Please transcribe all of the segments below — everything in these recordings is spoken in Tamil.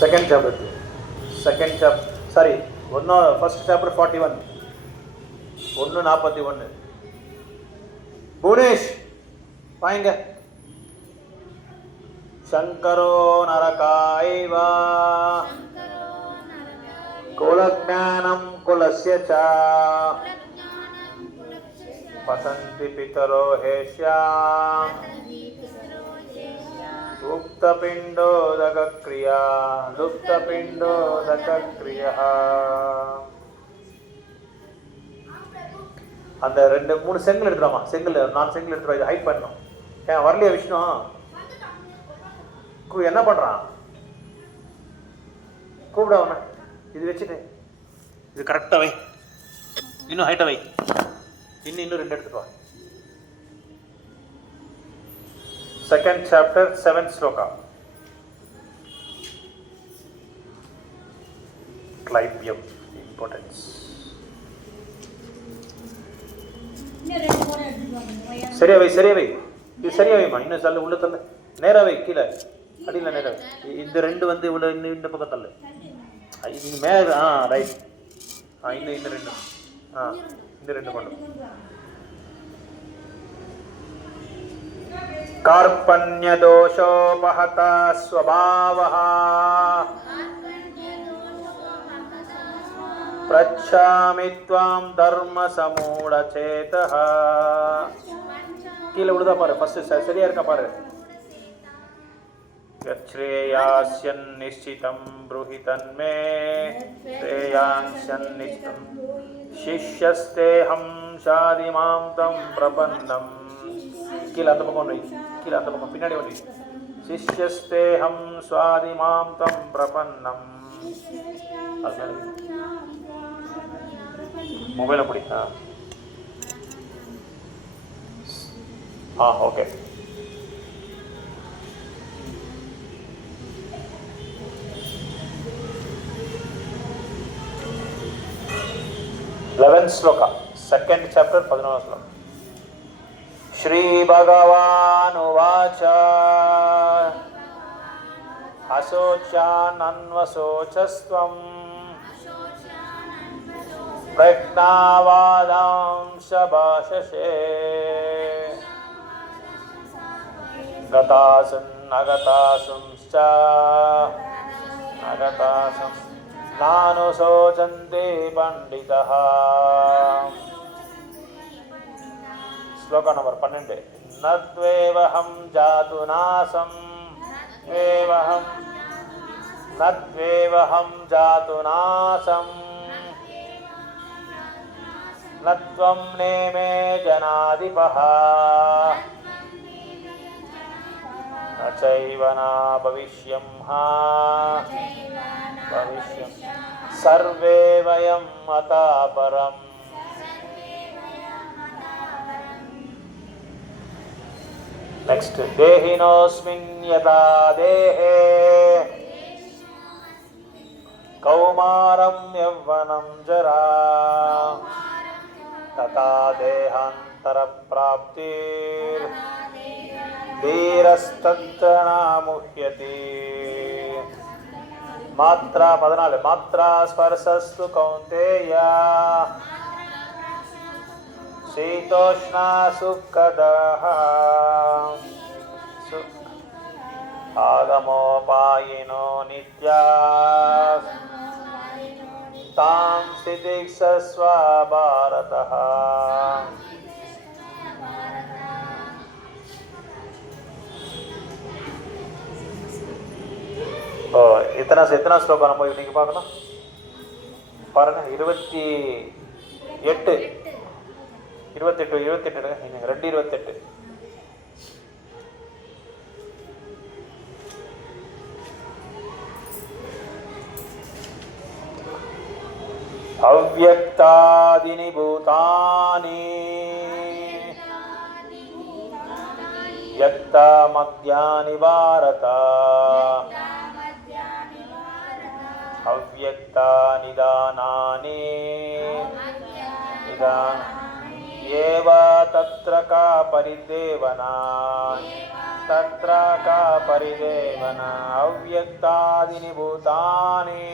Second chapter. Second chapter. Sorry. One no, first chapter 41. 1:41. Bhunesh. Find. Shankaro Narakaiva Kulajnanam Kulasya Cha Pasanti Pitaro Heshyam Lupta Pindo Dakakriya Lupta Pindo Dakakriya. அந்த ரெண்டு மூணு செங்கல் எடுத்துறாமா, செங்கல் 4 செங்கல் எடுத்துறா, இதை ஹைட் பண்ணணும். ஏன் வரலையா விஷ்ணு? என்ன பண்ணுறான்? கூப்பிட அவனை. இது வச்சுட்டு இது கரெக்டாக வை, இன்னும் ஹைட்டாக வை, இன்னும் 2 எடுத்துட்டு வா. Second chapter 7th shloka. கிளைபியம் இம்பார்ட்டன்ஸ். சரியா வை, சரியா வை, இது சரியா வைமா, இன்னும் தள்ள, உள்ள தள்ள, நேரா வை, கீழே அடியில் நேரா. இந்த 2 வந்து இவ்வளோ, இன்னும் இந்த பக்கம் தள்ள, இங்கே மேலே. ரைட். இன்னும் இந்த 2, இந்த 2 பண்ணும். கார்பண்ய தோஷோபஹத ஸ்வபாவஹ பிரச்சாமி த்வாம் தர்ம சமூட சேதஹ. கீழே விழுதா பாரு, ஃபர்ஸ்ட் சரியா இருக்கா பாரு. யச்ரேயாஸ்யன் நிஷ்சிதம் ப்ரூஹி தன்மே ஸ்ரேயாஸ்யன் நிஷ்சிதம் சிஷ்யஸ்தேஹம் ஷாதிமாம் தம் பிரபன்னம். கீழே அந்த பக்கம் வை, கீழே அந்த பக்கம் பின்னாடி வை. சிஷ்யஸ்தேஹம் ஸ்வாதிமாம் தம் பிரபன்னம். மொபைலை பிடி. ஓகே. श्लोका सेकेंड चैप्टर 11 श्लोक. श्री भगवान उवाच अशोच्यानन्वशोचस्त्वं प्रज्ञावादांश भाषसे गतासुन्नगतासुंश्च नगतासुं नानुशोचन्ते पंडितः. श्लोक नंबर 12. नद्वेवहं जातु नासं नद्वेवहं जातु नासं नत्वं नेमे जनाधिपः न चैव न भविष्यं भविष्यं सर्वे वयं मता परम्. नेक्स्ट. देहिनोऽस्मिन् यथा देहे कौमारं यौवनं जरा तथा देहान्तरप्राप्तिर् धीरस्तत्र न मुह्यते. मात्रा 14. मात्रा स्पर्शस्तु कौन्तेय शीतोष्णा सुखदः आगमोपायिनो नित्या तां स्थितिक्षस्व भारतः. इतना से इतना श्लोक நம்ம இன்னைக்கு பார்க்கணும். பாருங்க 28 2:28. अव्यक्तादीनि भूतानि व्यक्तमद्यानि भारत अव्यक्तानि दानानि निदान एव तत्र का परिदेवना तत्र का परिदेवना अव्यक्तादीनि भूतानि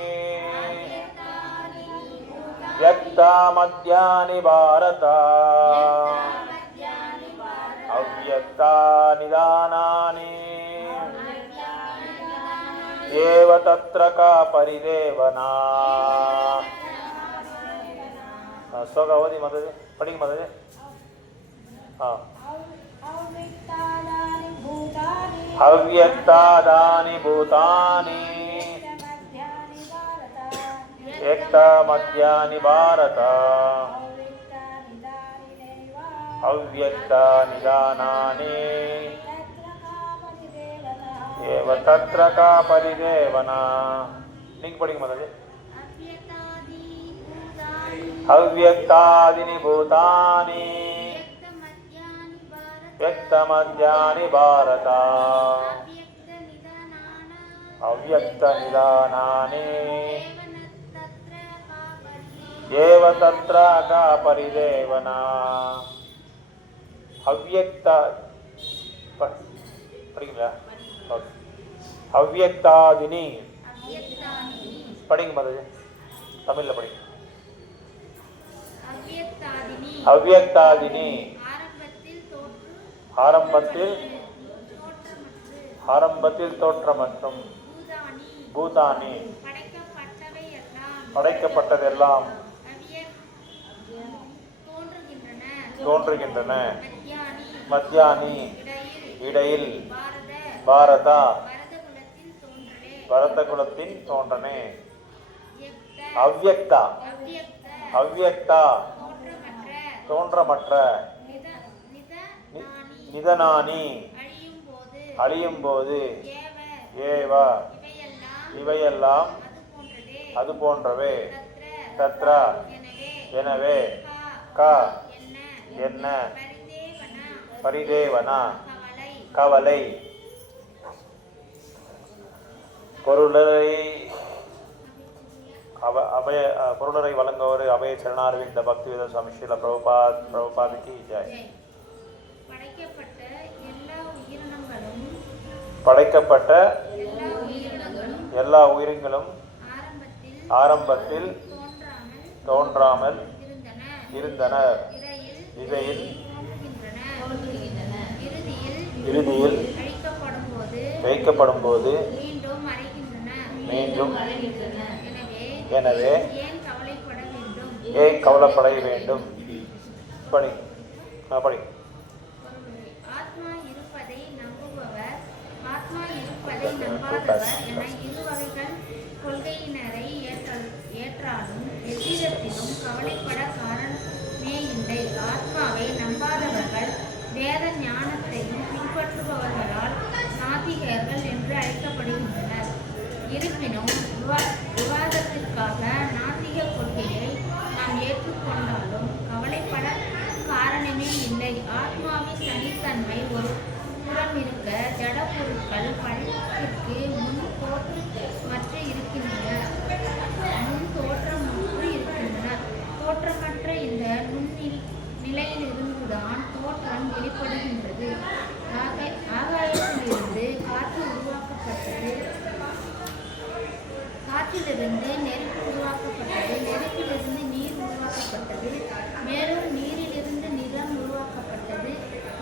व्यक्तामद्यानि भारत अव्यक्तानिदानानि एव तत्र का परिदेवना। श्लोक अवधि मदद पढ़ी मदद। हाँ अव्यक्तादानि भूतानि व्यक्तामद्यानि भारत अव्यक्तानिदानानि एव तत्र का परिदेवना। लिंक पढ़ेंगे मतलब अव्यक्तादीनि भूतानि व्यक्तमद्यानि भारत अव्यक्तनिदानानि एव तत्र का परिदेवना। अव्यक्त पढ़ेंगे अव्यक्तादीनि पढ़ेंगे मतलब तमिल में पढ़ेंगे अव्यक्तादीनि ஆரம்பத்தில் தோற்றமற்றும் பூதானி படைக்கப்பட்டதெல்லாம் தோன்றுகின்றன மத்தியானி இடையில் பாரதா பரத குலத்தின் தோன்றனே அவ்யக்தா அவ்யக்தா தோன்றமற்ற நிதனானி அழியும் போது ஏவா இவையெல்லாம் அது போன்றவே தத்ரா எனவே கா என்ன பரிதேவனா கவலை பொருளரை வழங்குவோர் அபய சரணாரவிந்த பக்திவேத சுவாமி ஸ்ரீல பிரபுபாதிக்கு ஜெய். படைக்கப்பட்ட எல்லா உயிரினங்களும் ஆரம்பத்தில் தோன்றாமல் இருந்தனர். இறுதியில் வைக்கப்படும் போது மீண்டும் எனவே ஏன் கவலைப்பட வேண்டும். படி படி நம்பாதவர் என இருவகைகள் கொள்கையினரை ஏற்றாலும் எவ்விதத்திலும் கவலைப்பட காரணமே இல்லை. ஆத்மாவை நம்பாதவர்கள் வேத ஞானத்தையும் பின்பற்றுபவர்களால் நாத்திகர்கள் என்று அழைக்கப்படுகின்றனர். இருப்பினும் விவாதத்திற்காக நாத்திக கொள்கையை நாம் ஏற்றுக்கொண்டாலும் கவலைப்பட காரணமே இல்லை. ஆத்மாவின் தனித்தன்மை ஒரு புறம் இருக்க ஜட பொருட்கள் படைப்பிற்கு முன் தோற்றமற்று இருக்கின்றன. தோற்றமற்ற இந்த நிலையிலிருந்துதான் தோற்றம் வெளிப்படுகின்றது. ஆகாயத்திலிருந்து காற்று உருவாக்கப்பட்டது, காற்றிலிருந்து நெருப்பு உருவாக்கப்பட்டது, நெருப்பிலிருந்து நீர் உருவாக்கப்பட்டது, மேலும் நீரிலிருந்து நிலம் உருவாக்கப்பட்டது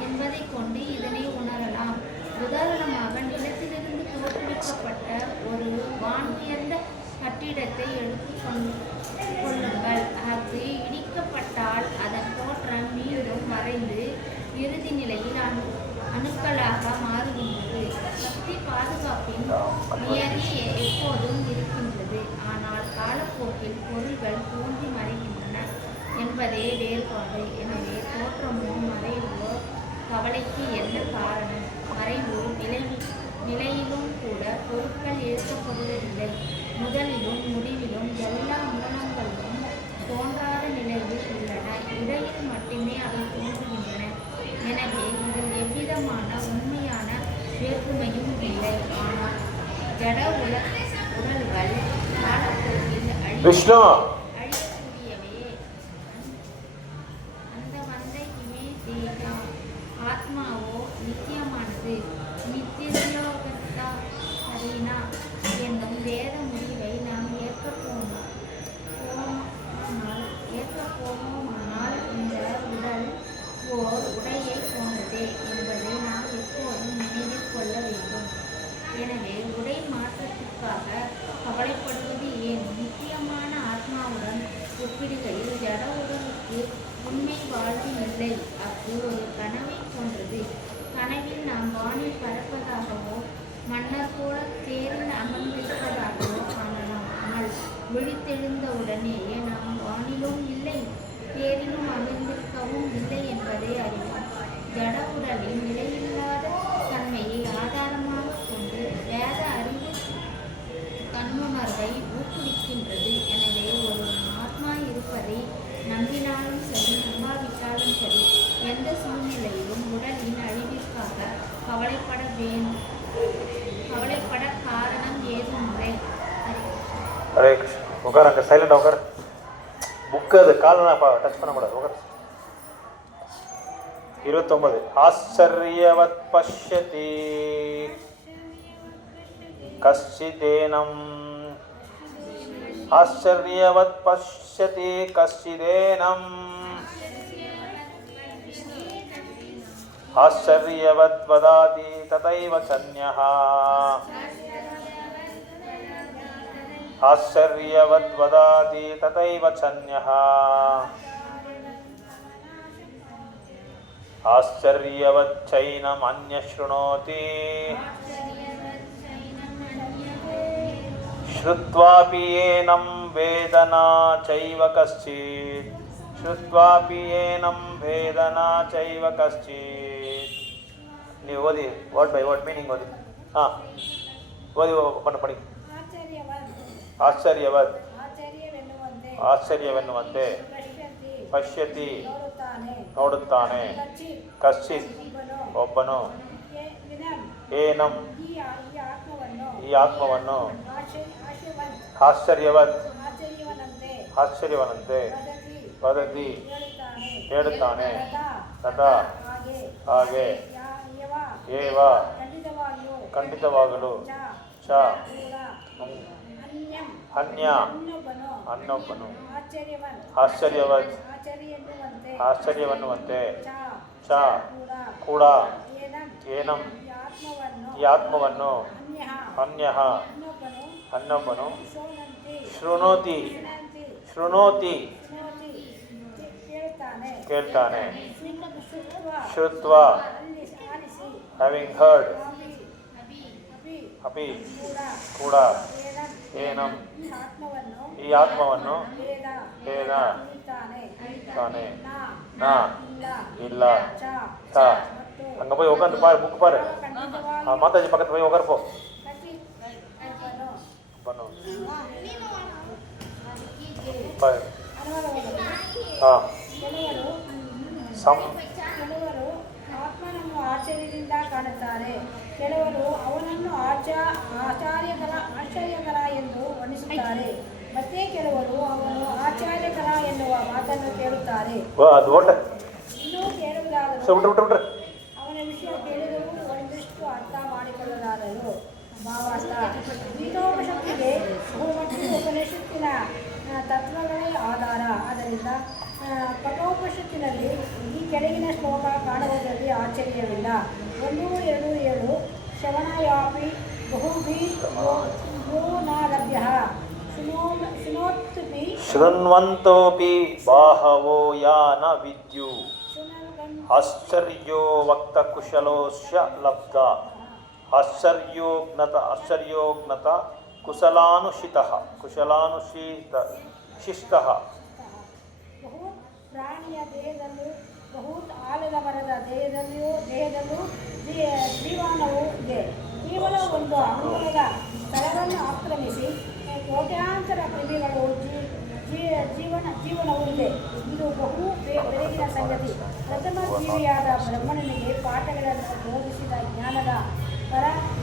என்பதை கொண்டு இதனை உணரலாம். உதாரணமாக, நிலத்திலிருந்து தோற்றுவிக்கப்பட்ட ஒரு வானுயர்ந்த கட்டிடத்தை எடுத்துக் கொள்ளுங்கள். அது இடிக்கப்பட்டால் அதன் தோற்றம் மீண்டும் மறைந்து இறுதி நிலையில் அணுக்களாக மாறுகின்றது. சக்தி பாதுகாப்பின் நியதி எப்போதும் இருக்கின்றது, ஆனால் காலப்போக்கில் பொருள்கள் தோன்றி மறைகின்றன என்பதே வேறுபாடு. எனவே தோற்றமோ மறைவோ கவலைக்கு என்ன காரணம்? மறைவோ நிலையிலும் கூட பொருட்கள் ஏற்கப்படுவதில்லை. முதலிலும் முடிவிலும் எல்லா மூலங்களும் தோன்றாத நிலையில் உள்ளன. இடையில் மட்டுமே அவை தோன்றுகின்றன. எனவே இதில் எவ்விதமான உண்மையான வேற்றுமையும் இல்லை. ஆனால் ஜட உடல்கள் காலப்போக்கில் அழியக்கூடியவையே. அந்த வந்த இமே தேகம் ஆத்மாவோ நித்தியமானது. மன்னர் போல தேரில் அமர்ந்திருப்பதாகவோ காணலாம். ஆனால் விழித்தெழுந்த உடனேயே நாம் வானிலும் இல்லை, தேரிலும் அமர்ந்திருக்கவும் இல்லை என்பதை அறிவோம். ஜட உடலின் நிலையில்லாத தன்மையை ஆதாரமாக கொண்டு வேத அறிவு தன்னுணர்வை ஊக்குவிக்கின்றது. எனவே ஒரு ஆத்மா இருப்பதை நம்பினாலும் சரி, நம்பாவிட்டாலும் சரி, எந்த சூழ்நிலையிலும் உடலின் அழிவிற்காக கவலைப்பட காரணம் ஏதுமில்லை. ஹரே கிருஷ்ணா. உட்கார், அங்கே சைலண்டாக உட்கார். புக்கு அது காலெல்லாம் டச் பண்ணக்கூடாது. உட்கார். 29. ஆச்சரியவத் பஷ்யதி கஷ்டிதேனம். ஆச்சரியவத் பஷ்யதி கஷ்டிதேனம். ஆச்சரியவத் வதாதி ததைவ சன்யः. ஆச்சரியவத் வதாதி ததைவ சன்யः. ஆச்சரியவத் சைனம் அன்ய ஸ்ருணோதி. ஸ்ருத்வாபி ஏனம் வேதனா சைவ கஷ்டித். ஸ்ருத்வாபி ஏனம் வேதனா சைவ கஷ்டித். நீ ஓதி வேர்ட் பை வேர்ட் மீனிங் ஓதி. ஓதி படி. ಆಶ್ಚರ್ಯವತ್ ಆಶ್ಚರ್ಯವೆನ್ನುವಂತೆ ಪಶ್ಯತಿ ನೋಡುತ್ತಾನೆ. ಕಶ್ಚಿತ್ ಒಬ್ಬನು ಏನಂ ಈ ಆತ್ಮವನ್ನು ಆಶ್ಚರ್ಯವನಂತೆ ವದತಿ ಹೇಳುತ್ತಾನೆ. ತಥಾ ಹಾಗೆ ಏವ ಖಂಡಿತವಾಗಲು ಚ ಅನ್ಯ ಅನ್ನೊಬ್ಬನು ಆಶ್ಚರ್ಯವತ್ ಆಶ್ಚರ್ಯವೆನ್ನುವಂತೆ ಚ ಕೂಡ ಏನಂ ಈ ಆತ್ಮವನ್ನು ಅನ್ಯಃ ಅನ್ನೊಬ್ಬನು ಶೃಣೋತಿ ಕೇಳ್ತಾನೆ. ಶ್ರುತ್ವಾ ಹ್ಯಾವಿಂಗ್ ಹರ್ಡ್ ಅಪಿ ಕೂಡ ಏನಂ ಈ ಆತ್ಮವನ್ನು ವೇದ ತಾನೆ ನಾ ಇಲ್ಲ ಚ. அங்கே போய் உட்காந்து பாரு, புக்கு பாரு. மாதாஜி பக்கத்து போய் உட்கார் போ. பண்ணும் பாரு. ಕೆಲವರು ಆತ್ಮನನ್ನು ಆಶ್ಚರ್ಯದಿಂದ ಕಾಣುತ್ತಾರೆ, ಕೆಲವರು ಅವನನ್ನು ಆಶ್ಚರ್ಯಕರ ಎಂದು ವರ್ಣಿಸುತ್ತಾರೆ, ಮತ್ತೆ ಕೆಲವರು ಅವನು ಆಶ್ಚರ್ಯಕರ ಎನ್ನುವ ಮಾತನ್ನು ಕೇಳುತ್ತಾರೆ. ಇನ್ನೂ ಕೇಳುವುದಾದರೂ ಅವನ ವಿಷಯ ಕೇಳಿದರೂ ಒಂದಿಷ್ಟು ಅರ್ಥ ಮಾಡಿಕೊಳ್ಳಲಾರರು. ಭಾವಾರ್ಥ: ಗೀತೋಪನಿಷತ್ತಿಗೆ ಬಹುಮಟ್ಟಿಗೆ ಉಪನಿಷತ್ತಿನ ತತ್ವಗಳೇ ಆಧಾರ. ಆದ್ದರಿಂದ ಕಠೋಪನಿಷತ್ತಿನಲ್ಲಿ ಈ ಕೆಳಗಿನ ಶ್ಲೋಕ ಕಾಣುವುದರಲ್ಲಿ ಆಶ್ಚರ್ಯವಿಲ್ಲ. 1.2.7 ಶ್ರವಣಯಾಪಿ ಬಹುಭೀೋ ನ ಲಭ್ಯಃ ಶೃಣೋತ್ಪಿ ಶೃಣ್ವಂತೋಪಿ ಬಾಹವೋ ಯಾ ನ ವಿದ್ಯು ಆಶ್ಚರ್ಯೋ ವಕ್ತ ಕುಶಲೋಶ್ಯ ಲಬ್ಧ ಆಶ್ಚರ್ಯೋಜ್ಞತ ಕುಶಲಾನುಶಿತಃ ಬಹು ಪ್ರಾಣಿಯ ದೇಹದಲ್ಲೂ ಬಹುತ್ ಆಲದ ಮರದ ದೇಹದಲ್ಲೂ ಜೀವನವೂ ಇದೆ. ಕೇವಲ ಒಂದು ಅಂಗುಳದ ಸ್ಥಳವನ್ನು ಆಕ್ರಮಿಸಿ ಕೋಟ್ಯಾಂತರ ಕ್ರಿಮಿಗಳು ಜೀವನವೂ ಇದೆ. ಇದು ಬಹು ಬೆಳಗಿನ ಸಂಗತಿ. ಪ್ರಥಮ ಜೀವಿಯಾದ ಬ್ರಹ್ಮನಿಗೆ ಪಾಠಗಳನ್ನು ಬೋಧಿಸಿದ ಜ್ಞಾನದ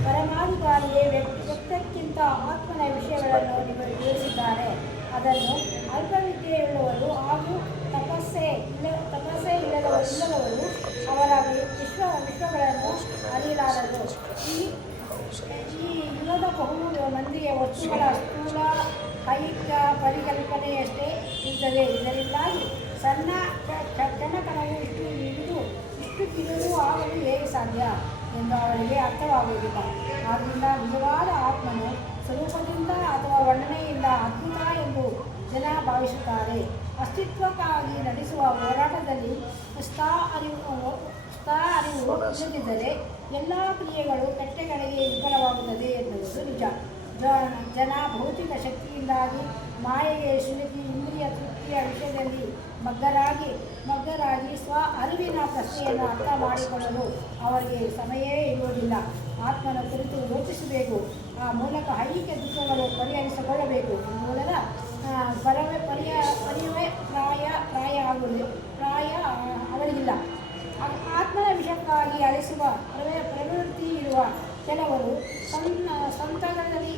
ಪರಮಾಧಿಕಾರಿಯೇ ವ್ಯಕ್ತಕ್ಕಿಂತ ಆತ್ಮನ ವಿಷಯಗಳನ್ನು ನಿಮಗೆ ವಿವರಿಸಿದ್ದಾರೆ. ಅದನ್ನು ಅಲ್ಪವಿದ್ಯೆಯುಳ್ಳವರು ಹಾಗೂ ತಪಸ್ಸೇ ಇಲ್ಲದವರು ಅವರ ವಿಶ್ವಗಳನ್ನು ಅರಿಯಲಾರರು. ಈ ಯುಗದ ಬಹು ಮಂದಿಯ ವಸ್ತುಗಳ ಸ್ಥೂಲ ಐಕ್ಯ ಪರಿಕಲ್ಪನೆಯಷ್ಟೇ ಇರುತ್ತದೆ. ಇದರಿಂದಾಗಿ ಸಣ್ಣ ಕ್ಷಣಕಣವು ಇಷ್ಟು ಕಿರಿದು ಆಗಲು ಹೇಗೆ ಸಾಧ್ಯ ಎಂದು ಅವರಿಗೆ ಅರ್ಥವಾಗುವುದಿಲ್ಲ. ಆದ್ದರಿಂದ ನಿಜವಾದ ಆತ್ಮನು ಸ್ವರೂಪದಿಂದ ಅಥವಾ ವರ್ಣನೆಯಿಂದ ಅದ್ಭುತ ಎಂದು ಜನ ಭಾವಿಸುತ್ತಾರೆ. ಅಸ್ತಿತ್ವಕ್ಕಾಗಿ ನಡೆಸುವ ಹೋರಾಟದಲ್ಲಿ ಅರಿವು ಇಲ್ಲದಿದ್ದರೆ ಎಲ್ಲ ಕ್ರಿಯೆಗಳು ಕೆಟ್ಟಗಳಿಗೆ ವಿಫಲವಾಗುತ್ತದೆ ಎನ್ನುವುದು ನಿಜ. ಜನ ಭೌತಿಕ ಶಕ್ತಿಯಿಂದಾಗಿ ಮಾಯೆಗೆ ಸಿಲುಕಿ ಇಂದ್ರಿಯ ತೃಪ್ತಿಯ ವಿಷಯದಲ್ಲಿ ಮಗ್ಗರಾಗಿ ಸ್ವ ಅರಿವಿನ ಪ್ರಶ್ನೆಯನ್ನು ಅರ್ಥ ಮಾಡಿಕೊಳ್ಳಲು ಅವರಿಗೆ ಸಮಯವೇ ಇರುವುದಿಲ್ಲ. ಆತ್ಮನ ಕುರಿತು ಯೋಚಿಸಬೇಕು, ಆ ಮೂಲಕ ಐಕ್ಯ ದುಃಖಗಳು ಪರಿಹರಿಸಿಕೊಳ್ಳಬೇಕು ಮೂಲಕ ಪರಿಯವೇ ಪ್ರಾಯ ಅವರಿಗಿಲ್ಲ. ಆತ್ಮನ ವಿಷಯಕ್ಕಾಗಿ ಅಳಿಸುವ ಪ್ರವೃತ್ತಿ ಇರುವ ಕೆಲವರು ಸಂತಂಗದಲ್ಲಿ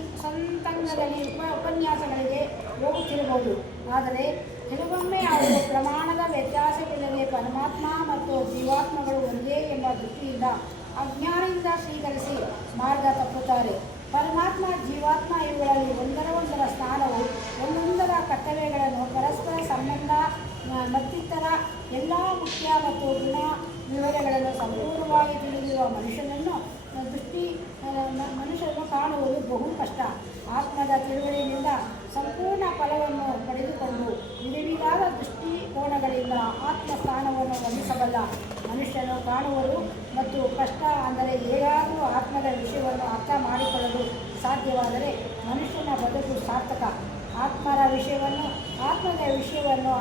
ಉಪನ್ಯಾಸಗಳಿಗೆ ಹೋಗುತ್ತಿರಬಹುದು. ಆದರೆ ಕೆಲವೊಮ್ಮೆ ಅವರು ಪ್ರಮಾಣದ ವ್ಯತ್ಯಾಸವಿಲ್ಲದೆ ಪರಮಾತ್ಮ ಮತ್ತು ಜೀವಾತ್ಮಗಳು ಒಂದೇ ಎಂಬ ದೃಷ್ಟಿಯಿಂದ ಅಜ್ಞಾನದಿಂದ ಸ್ವೀಕರಿಸಿ ಮಾರ್ಗ ತಪ್ಪುತ್ತಾರೆ. ಪರಮಾತ್ಮ ಜೀವಾತ್ಮ ಇವುಗಳಲ್ಲಿ ಒಂದರ ಸ್ಥಾನವು ಒಂದೊಂದರ ಕರ್ತವ್ಯಗಳನ್ನು ಪರಸ್ಪರ ಸಂಬಂಧ ಮತ್ತಿತರ ಎಲ್ಲ ಮುಖ್ಯ ಮತ್ತು ಗುಣ ವಿವರಗಳನ್ನು ಸಂಪೂರ್ಣವಾಗಿ ತಿಳಿದಿರುವ ಮನುಷ್ಯನನ್ನು ಕಾಣುವುದು ಬಹು ಕಷ್ಟ. ಆತ್ಮದ ತಿಳುವಳಿಯಿಂದ ಸಂಪೂರ್ಣ ಫಲವನ್ನು ಪಡೆದುಕೊಂಡು ವಿಧವಿಧಾದ ದೃಷ್ಟಿಕೋನಗಳಿಂದ ಆತ್ಮಸ್ಥಾನವನ್ನು ವರ್ಣಿಸಬಲ್ಲ ಮನುಷ್ಯನು ಕಾಣುವುದು ಮತ್ತು ಕಷ್ಟ. ಅಂದರೆ ಹೇಗಾದರೂ ಆತ್ಮದ ವಿಷಯವನ್ನು ಅರ್ಥ ಮಾಡಿಕೊಳ್ಳಲು ಸಾಧ್ಯವಾದರೆ ಮನುಷ್ಯನ ಬದುಕು ಸಾರ್ಥಕ. ಆತ್ಮದ ವಿಷಯವನ್ನು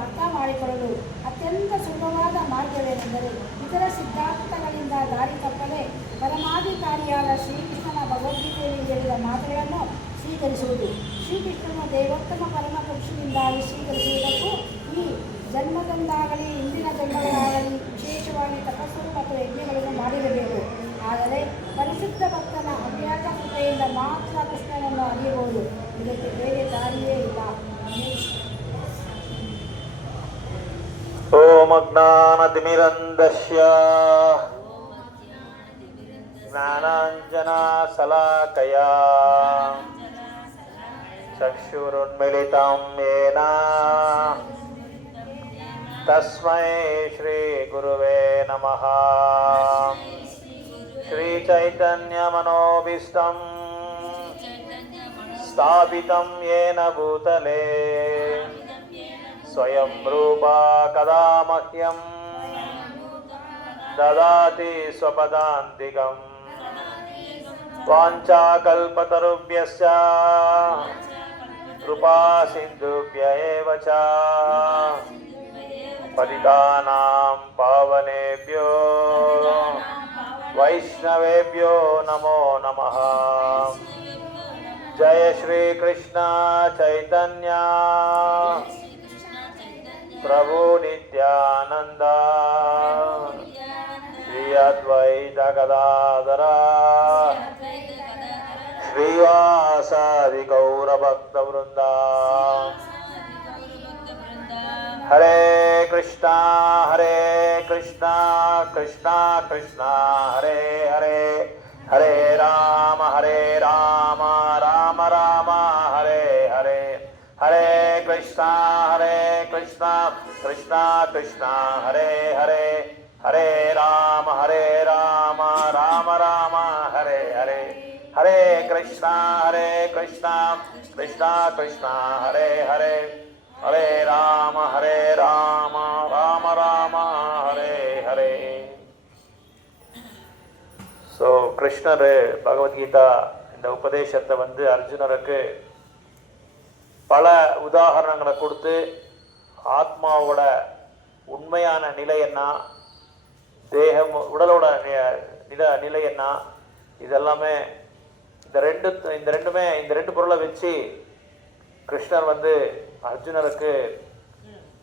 ಅರ್ಥ ಮಾಡಿಕೊಳ್ಳಲು ಅತ್ಯಂತ ಸುಲಭವಾದ ಮಾರ್ಗವೇನೆಂದರೆ ಇತರ ಸಿದ್ಧಾಂತಗಳಿಂದ ದಾರಿ ತಪ್ಪದೆ ಪರಮಾಧಿಕಾರಿಯಾದ ಶ್ರೀಕೃಷ್ಣನ ಭಗವದ್ಗೀತೆಯಲ್ಲಿ ಹೇಳಿದ ಮಾತುಗಳನ್ನು ಸ್ವೀಕರಿಸುವುದು. ಶ್ರೀಕೃಷ್ಣನ ದೇವೋತ್ತಮ ಪರಮ ಪುರುಷನಿಂದಾಗಿ ಸ್ವೀಕರಿಸುವುದಕ್ಕೂ ಈ ಜನ್ಮದಲ್ಲಾಗಲಿ ಇಂದಿನ ಜನ್ಮಗಳಾಗಲಿ ವಿಶೇಷವಾಗಿ ತಪಸ್ಸು ಮತ್ತು ಯಜ್ಞಗಳನ್ನು ಮಾಡಿರಬೇಕು. ಆದರೆ ಪರಿಶುದ್ಧ ಭಕ್ತನ ಅವ್ಯಾಕ ಕೃಪೆಯಿಂದ ಮಾತ್ರ ಕೃಷ್ಣನನ್ನು ಅರಿಯಬಹುದು. ಇದಕ್ಕೆ ಬೇರೆ ದಾರಿಯೇ ಇಲ್ಲ. ಓಂ ಅಜ್ಞಾನತಿಮಿರಂಧಸ್ಯ ಜ್ಞಾನಾಂಜನಶಲಾಕಯಾ ಚಕ್ಷುರುನ್ಮಿಲಿತಂ ಯೇನ ತಸ್ಮೈ ಶ್ರೀ ಗುರುವೇ ನಮಃ. ಶ್ರೀ ಚೈತನ್ಯ ಮನೋಭೀಷ್ಟಂ ಸ್ಥಾಪಿತಂ ಯೇನ ಭೂತಲೇ ಸ್ವಯಂ ರೂಪಾ ಕದಾ ಮಹ್ಯಂ ದದಾತಿ ಸ್ವಪದಾಂತಿಕಂ. ವಾಂಛಾಕಲ್ಪತರುಭ್ಯಶ್ಚ ಕೃಪಾ ಸಿಂಧುಭ್ಯ ಏವ ಚ ಪತಿತಾನಾಂ ಪಾವನೇಭ್ಯೋ ವೈಷ್ಣವೇಭ್ಯೋ ನಮೋ ನಮಃ. ಜಯ ಶ್ರೀ ಕೃಷ್ಣ ಚೈತನ್ಯ ಪ್ರಭು ನಿತ್ಯಾನಂದ ಶ್ರೀ ಅದ್ವೈತ ಗದಾಧರ ಶ್ರೀವಾಸಾದಿ ಗೌರ ಭಕ್ತ ವೃಂದ. ಹರೇ ಕೃಷ್ಣ ಕೃಷ್ಣ ಕೃಷ್ಣ ಹರೇ ಹರೇ, ಹರೇ ರಾಮ ರಾಮ ರಾಮ ಹರೇ ಹರೇ. ಹರೇ ಕೃಷ್ಣ ಕೃಷ್ಣ ಕೃಷ್ಣ ಹರೇ ಹರೇ, ಹರೇ ರಾಮ ರಾಮ ರಾಮ ಹರೇ ಹರೇ. ಹರೇ ಕೃಷ್ಣ ಕೃಷ್ಣ ಕೃಷ್ಣ ಹರೇ ಹರೇ, ಹರೇ ರಾಮ ರಾಮ ರಾಮ ಹರೇ ಹರೇ. ஸோ கிருஷ்ணர் பகவத்கீதா இந்த உபதேசத்தை அர்ஜுனருக்கு பல உதாரணங்களை கொடுத்து ஆத்மாவோட உண்மையான நிலை என்ன, தேகம் உடலோட நிலை என்ன, இதெல்லாமே இந்த ரெண்டு பொருளை வச்சு கிருஷ்ணர் அர்ஜுனருக்கு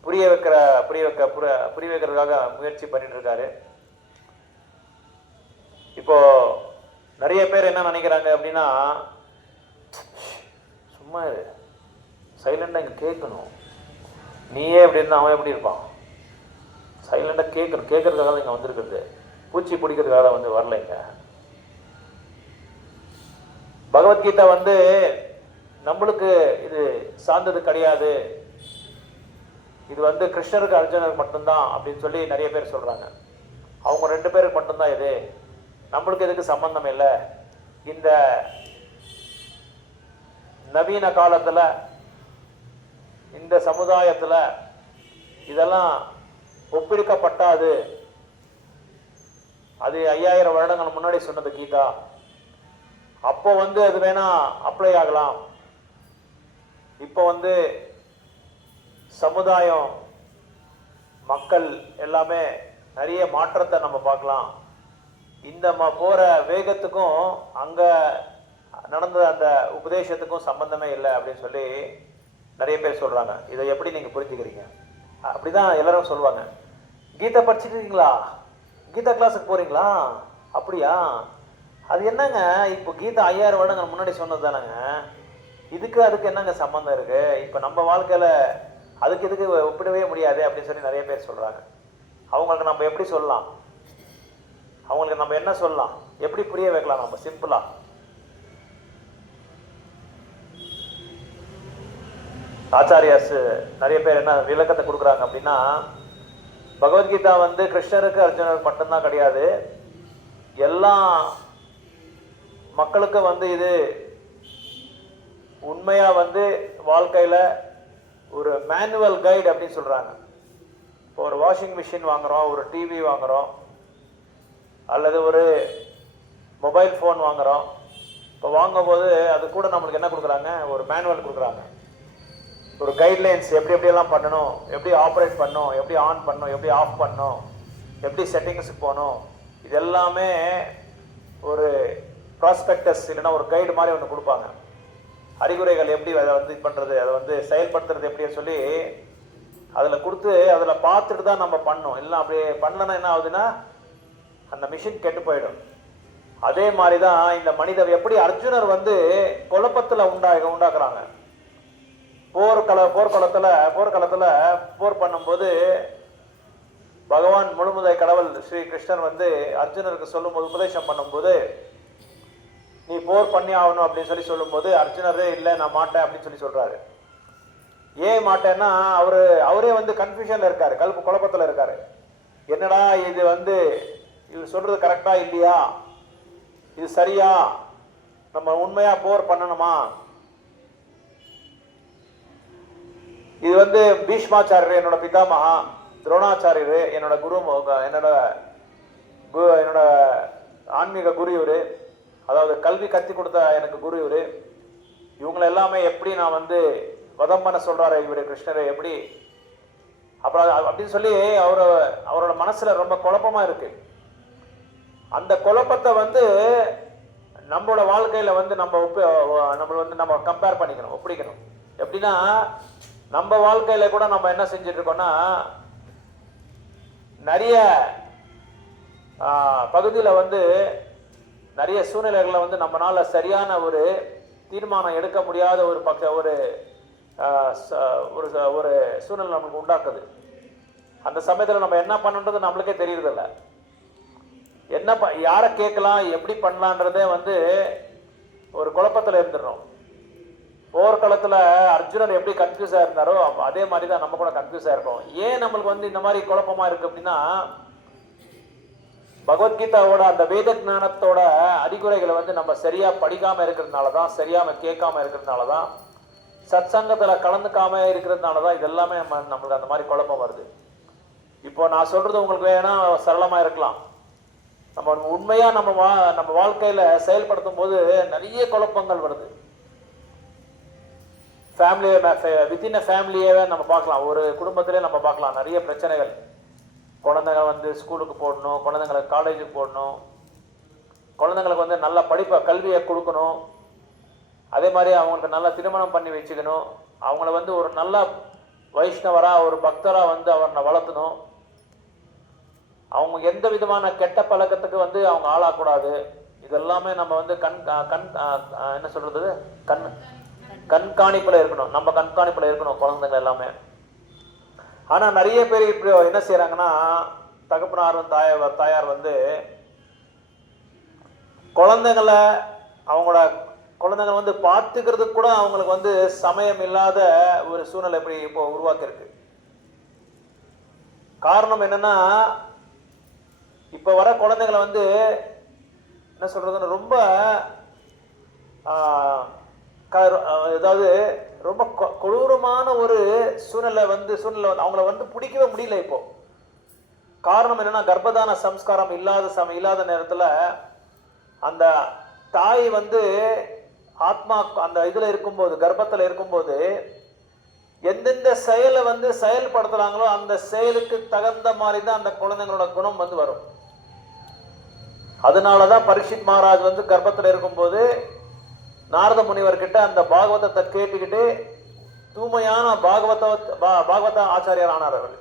புரிய வைக்கிறதுக்காக முயற்சி பண்ணிட்டு இருக்காரு. இப்போ நிறைய பேர் என்ன நினைக்கிறாங்க அப்படின்னா, சும்மா சைலண்டா இங்க கேட்கணும், நீயே எப்படி இருந்தா அவன் எப்படி இருப்பான், சைலண்டா கேட்கறதுக்காக தான் இங்க வந்திருக்கிறது, பூச்சி பிடிக்கிறதுக்காக வரல. இங்க பகவத்கீதா நம்மளுக்கு இது சார்ந்தது கிடையாது, இது கிருஷ்ணருக்கு அர்ஜுனருக்கு மட்டும்தான் அப்படின்னு சொல்லி நிறைய பேர் சொல்றாங்க. அவங்க ரெண்டு பேருக்கு மட்டும்தான் இது, நம்மளுக்கு இதுக்கு சம்பந்தம் இல்லை. இந்த நவீன காலத்துல இந்த சமுதாயத்துல இதெல்லாம் ஒப்பிடிக்கப்பட்டாது அது 5000 வருடங்கள் முன்னாடி சொன்னது கீதா. அப்போ வந்து அது வேணா அப்ளை ஆகலாம். இப்போ வந்து சமுதாயம், மக்கள் எல்லாமே நிறைய மாற்றத்தை நம்ம பார்க்கலாம். இந்த போற வேகத்துக்கும் அங்க நடந்த அந்த உபதேசத்துக்கும் சம்பந்தமே இல்லை அப்படின்னு சொல்லி நிறைய பேர் சொல்றாங்க. இதை எப்படி நீங்க புரிஞ்சுக்கிறீங்க? அப்படிதான் எல்லாரும் சொல்லுவாங்க. கீதா படிச்சுக்கிறீங்களா? கீதா கிளாஸுக்கு போறீங்களா? அப்படியா? அது என்னங்க, இப்போ கீதா 5000 வருடங்கள் முன்னாடி சொன்னது தானேங்க. அதுக்கு என்னங்க சம்பந்தம் இருக்கு? இப்போ நம்ம வாழ்க்கையில இதுக்கு ஒப்பிடவே முடியாது அப்படின்னு சொல்லி நிறைய பேர் சொல்றாங்க. அவங்களுக்கு நம்ம எப்படி சொல்லலாம்? அவங்களுக்கு நம்ம என்ன சொல்லலாம்? எப்படி புரிய வைக்கலாம்? நம்ம சிம்பிளா ஆச்சாரியாஸ் நிறைய பேர் என்ன விளக்கத்தை கொடுக்குறாங்க அப்படின்னா, பகவத்கீதா வந்து கிருஷ்ணருக்கு அர்ஜுனருக்கு மட்டும்தான் கிடையாது, எல்லா மக்களுக்கும் வந்து இது உண்மையா வந்து வாழ்க்கையில ஒரு மேனுவல் கைடு அப்படின்னு சொல்றாங்க. இப்போ ஒரு வாஷிங் மிஷின் வாங்குறோம், ஒரு டிவி வாங்குறோம், அல்லது ஒரு மொபைல் ஃபோன் வாங்குறோம். இப்போ வாங்கும்போது அது கூட நம்மளுக்கு என்ன கொடுக்குறாங்க? ஒரு மேனுவல் கொடுக்குறாங்க, ஒரு கைட்லைன்ஸ். எப்படியெல்லாம் பண்ணணும், எப்படி ஆப்ரேட் பண்ணணும், எப்படி ஆன் பண்ணணும், எப்படி ஆஃப் பண்ணணும், எப்படி செட்டிங்ஸுக்கு போகணும், இது எல்லாமே ஒரு ப்ராஸ்பெக்டஸ் இல்லைன்னா ஒரு கைடு மாதிரி ஒன்று கொடுப்பாங்க. அறிகுறைகள் எப்படி அதை வந்து இது பண்ணுறது, அதை வந்து செயல்படுத்துறது எப்படின்னு சொல்லி அதில் கொடுத்து அதில் பார்த்துட்டு தான் நம்ம பண்ணணும். இல்லை அப்படி பண்ணலன்னா என்ன ஆகுதுன்னா அந்த மிஷின் கெட்டு போயிடும். அதே மாதிரி தான் இந்த மனிதர் எப்படி அர்ஜுனர் வந்து குழப்பத்தில் உண்டாக்குறாங்க. போர்க்களத்தில் போர் பண்ணும்போது பகவான் முழுமுதல் கடவுள் ஸ்ரீ கிருஷ்ணர் வந்து அர்ஜுனருக்கு சொல்லும்போது, உபதேசம் பண்ணும்போது, நீ போர் பண்ணி ஆகணும் அப்படின்னு சொல்லி சொல்லும்போது அர்ஜுனரே இல்லை நான் மாட்டேன் அப்படின்னு சொல்லி சொல்றாரு. ஏன் மாட்டேன்னா அவரே வந்து கன்ஃபியூஷன்ல இருக்காரு, குழப்பத்தில் இருக்காரு. என்னடா இது வந்து இவர் சொல்றது கரெக்டா இல்லையா, இது சரியா, நம்ம உண்மையா போர் பண்ணணுமா? இது வந்து பீஷ்மாச்சாரியர் என்னோட பிதாமகா, துரோணாச்சாரியர் என்னோட குரு, என்னோட ஆன்மீக குரு இவரு, அதாவது கல்வி கத்தி கொடுத்த எனக்கு குரு இவரு. இவங்களை எல்லாமே எப்படி நான் வந்து வதம் பண்ண சொல்றாரு இவரு கிருஷ்ணரை எப்படி? அப்புறம் அப்படின்னு சொல்லி அவரோட மனசுல ரொம்ப குழப்பமா இருக்கு. அந்த குழப்பத்தை வந்து நம்மளோட வாழ்க்கையில வந்து நம்ம கம்பேர் பண்ணிக்கணும், ஒப்பிக்கணும். எப்படின்னா நம்ம வாழ்க்கையில கூட நம்ம என்ன செஞ்சுட்டு இருக்கோம்னா, நிறைய பகுதியில வந்து நிறைய சூழ்நிலைகளை வந்து நம்மளால சரியான ஒரு தீர்மானம் எடுக்க முடியாத ஒரு சூழ்நிலை நமக்கு உண்டாக்குது. அந்த சமயத்தில் நம்ம என்ன பண்ணணுன்றது நம்மளுக்கே தெரியறதில்ல. யாரை கேட்கலாம், எப்படி பண்ணலான்றதே வந்து ஒரு குழப்பத்தில் இருந்துடுறோம். போர்க்களத்தில் அர்ஜுனன் எப்படி கன்ஃபியூஸா இருந்தாரோ அதே மாதிரி தான் நம்ம கூட கன்ஃபியூஸா இருக்கோம். ஏன் நம்மளுக்கு வந்து இந்த மாதிரி குழப்பமா இருக்கு அப்படின்னா, பகவத்கீதாவோட அந்த வேத ஞானத்தோட அறிகுறைகளை வந்து நம்ம சரியா படிக்காம இருக்கிறதுனாலதான், சரியாம கேட்காம இருக்கிறதுனாலதான், சத் சங்கத்துல கலந்துக்காம இருக்கிறதுனாலதான் இதெல்லாமே நம்மளுக்கு அந்த மாதிரி குழப்பம் வருது. இப்போ நான் சொல்றது உங்களுக்கு வேணா சரளமா இருக்கலாம். நம்ம உண்மையா நம்ம வாழ்க்கையில செயல்படுத்தும் போது நிறைய குழப்பங்கள் வருது. வித்தின் ஃபேமிலியவே நம்ம பார்க்கலாம், ஒரு குடும்பத்திலே நம்ம பார்க்கலாம் நிறைய பிரச்சனைகள். குழந்தைங்க வந்து ஸ்கூலுக்கு போடணும், குழந்தைங்களுக்கு காலேஜுக்கு போடணும், குழந்தைங்களுக்கு வந்து நல்ல கல்வியை கொடுக்கணும், அதே மாதிரி அவங்களுக்கு நல்ல திருமணம் பண்ணி வச்சுக்கணும், அவங்கள வந்து ஒரு நல்ல வைஷ்ணவரா ஒரு பக்தரா வந்து அவரை வளர்த்தணும், அவங்க எந்த விதமான கெட்ட பழக்கத்துக்கு வந்து அவங்க ஆளாகக்கூடாது. இதெல்லாமே நம்ம வந்து என்ன சொல்றது, கண்காணிப்புல இருக்கணும், நம்ம கண்காணிப்புல இருக்கணும் குழந்தைங்க எல்லாமே. ஆனா நிறைய பேர் இப்படி என்ன செய்யறாங்கன்னா, தகப்பனாரும் தாயார் வந்து அவங்களோட குழந்தைங்களை வந்து பார்த்துக்கிறதுக்கு கூட அவங்களுக்கு வந்து சமயம் இல்லாத ஒரு சூழ்நிலை இப்படி இப்போ உருவாக்கி இருக்கு. காரணம் என்னன்னா, இப்ப வர குழந்தைங்களை வந்து என்ன சொல்றதுன்னு ரொம்ப ஏதாவது ரொம்ப கொடூரமான ஒரு சூழ்நிலை வந்து அவங்கள வந்து பிடிக்கவே முடியல. இப்போ காரணம் என்னன்னா, கர்ப்பதான சம்ஸ்காரம் இல்லாத நேரத்துல அந்த தாய் வந்து ஆத்மா அந்த இதுல இருக்கும்போது, கர்ப்பத்துல இருக்கும்போது எந்தெந்த செயலை வந்து செயல்படுத்துறாங்களோ அந்த செயலுக்கு தகுந்த மாதிரி தான் அந்த குழந்தைங்களோட குணம் வந்து வரும். அதனாலதான் பரீட்சித் மகாராஜ் வந்து கர்ப்பத்துல இருக்கும்போது நாரத முனிவர்கிட்ட அந்த பாகவதத்தை கேட்டுக்கிட்டு தூய்மையான பாகவத ஆச்சாரியார் ஆனார் அவர்.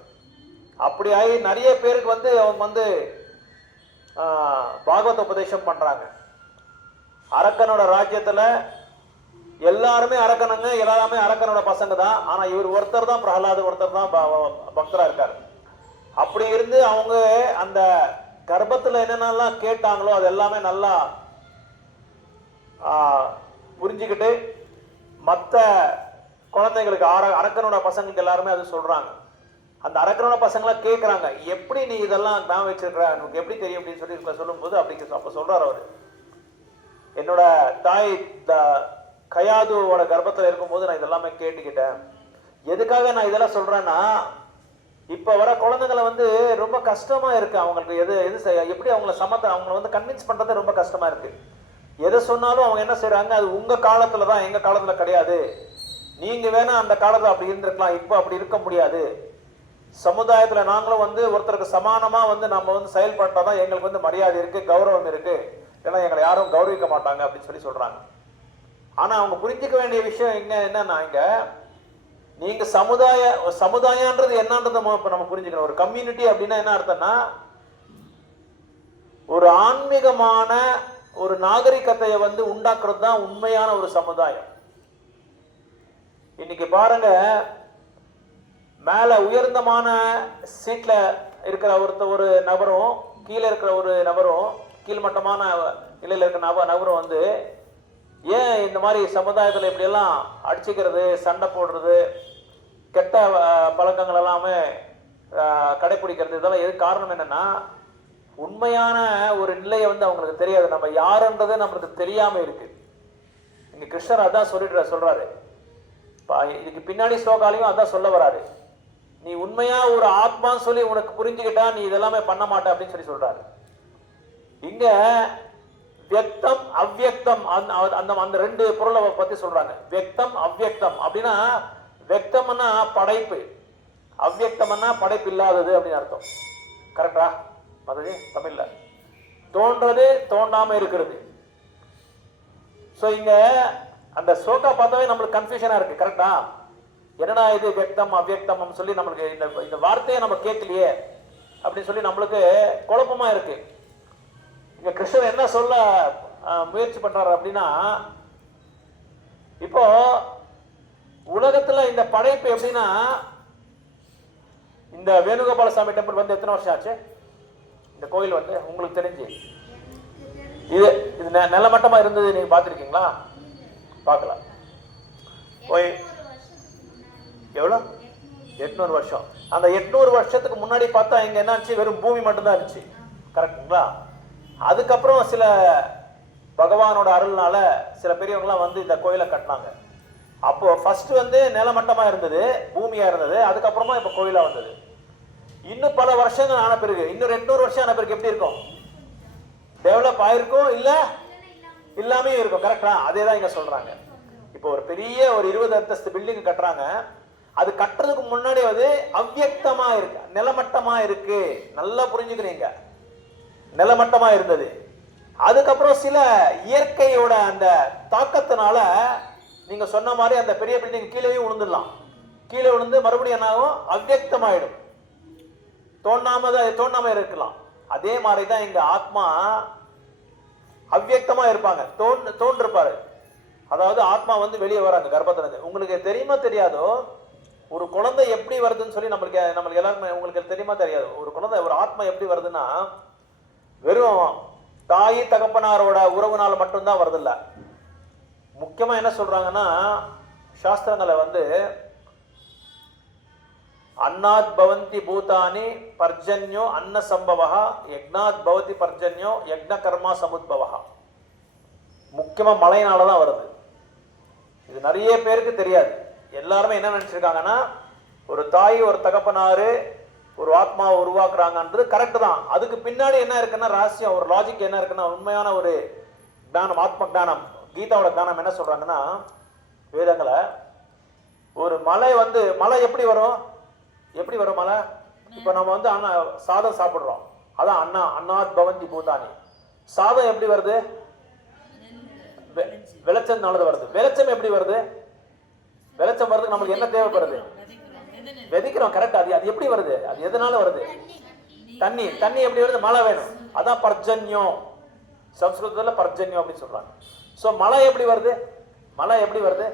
அப்படி ஆகி நிறைய பேருக்கு வந்து அவங்க வந்து பாகவத உபதேசம் பண்றாங்க. அரக்கனோட ராஜ்யத்துல எல்லாருமே அரக்கனுங்க, எல்லாருமே அரக்கனோட பசங்க தான். ஆனா இவர் ஒருத்தர் தான் பிரகலாது, ஒருத்தர் தான் பக்தரா இருக்காரு. அப்படி இருந்து அவங்க அந்த கர்ப்பத்துல என்னென்னலாம் கேட்டாங்களோ அது எல்லாமே நல்லா புரிஞ்சுக்கிட்டு மற்ற குழந்தைங்களுக்கு அரக்கனோட பசங்களுக்கு எல்லாருமே அது சொல்றாங்க. அந்த அரக்கனோட பசங்களாம் கேட்குறாங்க, எப்படி நீ இதெல்லாம் நான் வச்சிருக்கிற, எனக்கு எப்படி தெரியும் அப்படின்னு சொல்லி சொல்லும்போது அப்போ சொல்றாரு அவரு, என்னோட தாய் கயாதுவோட கர்ப்பத்தில் இருக்கும்போது நான் இதெல்லாமே கேட்டுக்கிட்டேன். எதுக்காக நான் இதெல்லாம் சொல்றேன்னா, இப்போ வர குழந்தைங்களை வந்து ரொம்ப கஷ்டமா இருக்கு. அவங்களுக்கு எப்படி அவங்கள வந்து கன்வின்ஸ் பண்றது ரொம்ப கஷ்டமா இருக்கு. எதை சொன்னாலும் அவங்க என்ன செய்யறாங்க, அது உங்க காலத்துல தான், எங்க காலத்துல கிடையாது, நீங்க வேணா அந்த காலத்துல அப்படி இருந்திருக்கலாம், இப்போ அப்படி இருக்க முடியாது, சமுதாயத்துல நாங்களும் வந்து ஒருத்தருக்கு சமானமா வந்து நம்ம வந்து செயல்பட்டாதான் எங்களுக்கு வந்து மரியாதை இருக்கு, கௌரவம் இருக்கு, ஏன்னா எங்களை யாரும் கௌரவிக்க மாட்டாங்க அப்படின்னு சொல்றாங்க. ஆனா அவங்க புரிஞ்சுக்க வேண்டிய விஷயம் என்னன்னா, இங்க நீங்க சமுதாயம்ன்றது என்னன்றது நம்ம புரிஞ்சுக்கணும். ஒரு கம்யூனிட்டி அப்படின்னா என்ன அர்த்தம்னா, ஒரு ஆன்மீகமான ஒரு நாகரிகத்தையை வந்து உண்டாக்குறது தான் உண்மையான ஒரு சமுதாயம். இன்னைக்கு பாருங்க, மேல உயர்ந்தமான சீட்ல இருக்கிற ஒரு நபரும் கீழே இருக்கிற ஒரு நபரும், கீழ்மட்டமான நிலையில இருக்கிற நபரும் வந்து ஏன் இந்த மாதிரி சமுதாயத்தில் இப்படியெல்லாம் அடிச்சுக்கிறது, சண்டை போடுறது, கெட்ட பழக்கங்கள் எல்லாமே கடைபிடிக்கிறது, இதெல்லாம் எது காரணம் என்னன்னா, உண்மையான ஒரு நிலையை வந்து அவங்களுக்கு தெரியாது. நம்ம யாருன்றது நம்மளுக்கு தெரியாம இருக்கு. இங்க கிருஷ்ணர் அதான் சொல்றாரு. இதுக்கு பின்னாடி ஸ்லோகாலையும் அதான் சொல்ல வராரு. நீ உண்மையா ஒரு ஆத்மான்னு சொல்லி உனக்கு புரிஞ்சுக்கிட்டா நீ இதெல்லாமே பண்ண மாட்ட அப்படின்னு சொல்றாரு. இங்க வியக்தம் அவ்வியக்தம் அந்த ரெண்டு பொருளை பத்தி சொல்றாங்க. வியக்தம் அவ்வியக்தம் அப்படின்னா, வியக்தம்னா படைப்பு, அவ்வியக்தம்னா படைப்பு இல்லாதது அப்படின்னு அர்த்தம். கரெக்டா? அது தமிழ்ல தோன்றது தோண்டாம இருக்கிறது. சோ இங்க அந்த ஸ்லோகா பார்த்தாவே நம்மளுக்கு கன்ஃபியூஷனா இருக்கு. கரெக்டா? என்னடா இது வியக்தம் அவ்வியக்தம் சொல்லி நம்மளுக்கு இந்த வார்த்தையை நம்ம கேட்கலையே அப்படின்னு சொல்லி நம்மளுக்கு குழப்பமா இருக்கு. இங்க கிருஷ்ணர் என்ன சொல்ல முயற்சி பண்றாரு அப்படின்னா, இப்போ உலகத்துல இந்த படைப்பு எப்படின்னா, இந்த வேணுகோபால சாமி டெம்பிள் வந்து எத்தனை வருஷம் ஆச்சு? இந்த கோயில் வந்து உங்களுக்கு தெரிஞ்சு இது நிலமட்டமா இருந்தது நீங்க பாத்திருக்கீங்களா? பார்க்கலாம். போய் எவ்வளோ 800 வருஷம். அந்த 800 வருஷத்துக்கு முன்னாடி பார்த்தா இங்க என்ன இருந்துச்சு? வெறும் பூமி மட்டும்தான் இருந்துச்சு. கரெக்டுங்களா? அதுக்கப்புறம் சில பகவானோட அருள்னால சில பெரியவங்களாம் வந்து இந்த கோயிலை கட்டினாங்க. அப்போ ஃபர்ஸ்ட் வந்து நிலமட்டமா இருந்தது, பூமியா இருந்தது. அதுக்கப்புறமா இப்ப கோயிலா வந்தது. இன்னும் பல வருஷங்கள் ஆன பிறகு, இன்னும் 200 வருஷம் ஆன பிறகு எப்படி இருக்கும்? டெவலப் ஆயிருக்கும், இல்ல இல்லாமே இருக்கும். கரெக்டா? அதே தான் இங்க சொல்றாங்க. இப்போ ஒரு பெரிய ஒரு 20 அந்தஸ்து பில்டிங் கட்டுறாங்க. அது கட்டுறதுக்கு முன்னாடி வந்து அவ்வியக்தமா இருக்கு, நிலமட்டமா இருக்கு. நல்லா புரிஞ்சுக்கிறீங்க, நிலமட்டமா இருந்தது. அதுக்கப்புறம் சில இயற்கையோட அந்த தாக்கத்தினால நீங்க சொன்ன மாதிரி அந்த பெரிய பில்டிங் கீழே விழுந்துடலாம். கீழே விழுந்து மறுபடியும் என்ன ஆகும்? அவ்வியக்தமாயிடும், தோண்டாம இருக்கலாம். அதே மாதிரிதான் இங்க ஆத்மா அவ்வியக்தமா இருப்பாங்க, தோன்றிருப்பாரு. அதாவது ஆத்மா வந்து வெளியே வராங்க கர்ப்பத்துல இருந்து. உங்களுக்கு தெரியுமா தெரியாதோ, ஒரு குழந்தை எப்படி வருதுன்னு சொல்லி நம்மளுக்கு எல்லாருமே உங்களுக்கு தெரியுமா தெரியாது? ஒரு குழந்தை, ஒரு ஆத்மா எப்படி வருதுன்னா, வெறும் தாய் தகப்பனாரோட உறவுனால மட்டும்தான் வருது இல்ல. முக்கியமா என்ன சொல்றாங்கன்னா, சாஸ்திரங்களை வந்து அன்னாத் பவந்தி பூதானி பர்ஜன்யோ அன்ன சம்பவஹ யக்னாத் பவதி பர்ஜன்யோ யக்ன கர்மா சமுத்பவஹ. முக்கியமா மழையினாலதான் வருது. இது நிறைய பேருக்கு தெரியாது. எல்லாருமே என்ன நினைச்சிருக்காங்கன்னா, ஒரு தாய் ஒரு தகப்பனாரு ஒரு ஆத்மாவை உருவாக்குறாங்கன்றது கரெக்டு தான். அதுக்கு பின்னாடி என்ன இருக்குன்னா ரகசியம், ஒரு லாஜிக் என்ன இருக்குன்னா, உண்மையான ஒரு ஞானம், ஆத்ம ஞானம், கீதாவோட ஞானம் என்ன சொல்றாங்கன்னா, வேதங்களை ஒரு மலை வந்து, மலை எப்படி வரும், எப்படி வரும் மலை? இப்போ நம்ம வந்து சாதம் சாப்பிட்றோம், அதான் அன்னாத் பவந்தி பூதானி. சாதம் எப்படி வருது? வெளிச்சம்னால வருது. வெளிச்சம் எப்படி வருது? வெளிச்சம் வருதுக்கு நம்மளுக்கு என்ன தேவைப்படுது? விதைக்கிறோம், கரெக்ட். அது எப்படி வருது? அது எதனால வருது? தண்ணி. தண்ணி எப்படி வருது? மழை வேணும், அதான் பர்ஜன்யம். சம்ஸ்கிருதத்துல பர்ஜன்யம் அப்படின்னு சொல்றாங்க. ஸோ மழை எப்படி வருது? மழை எப்படி வருது?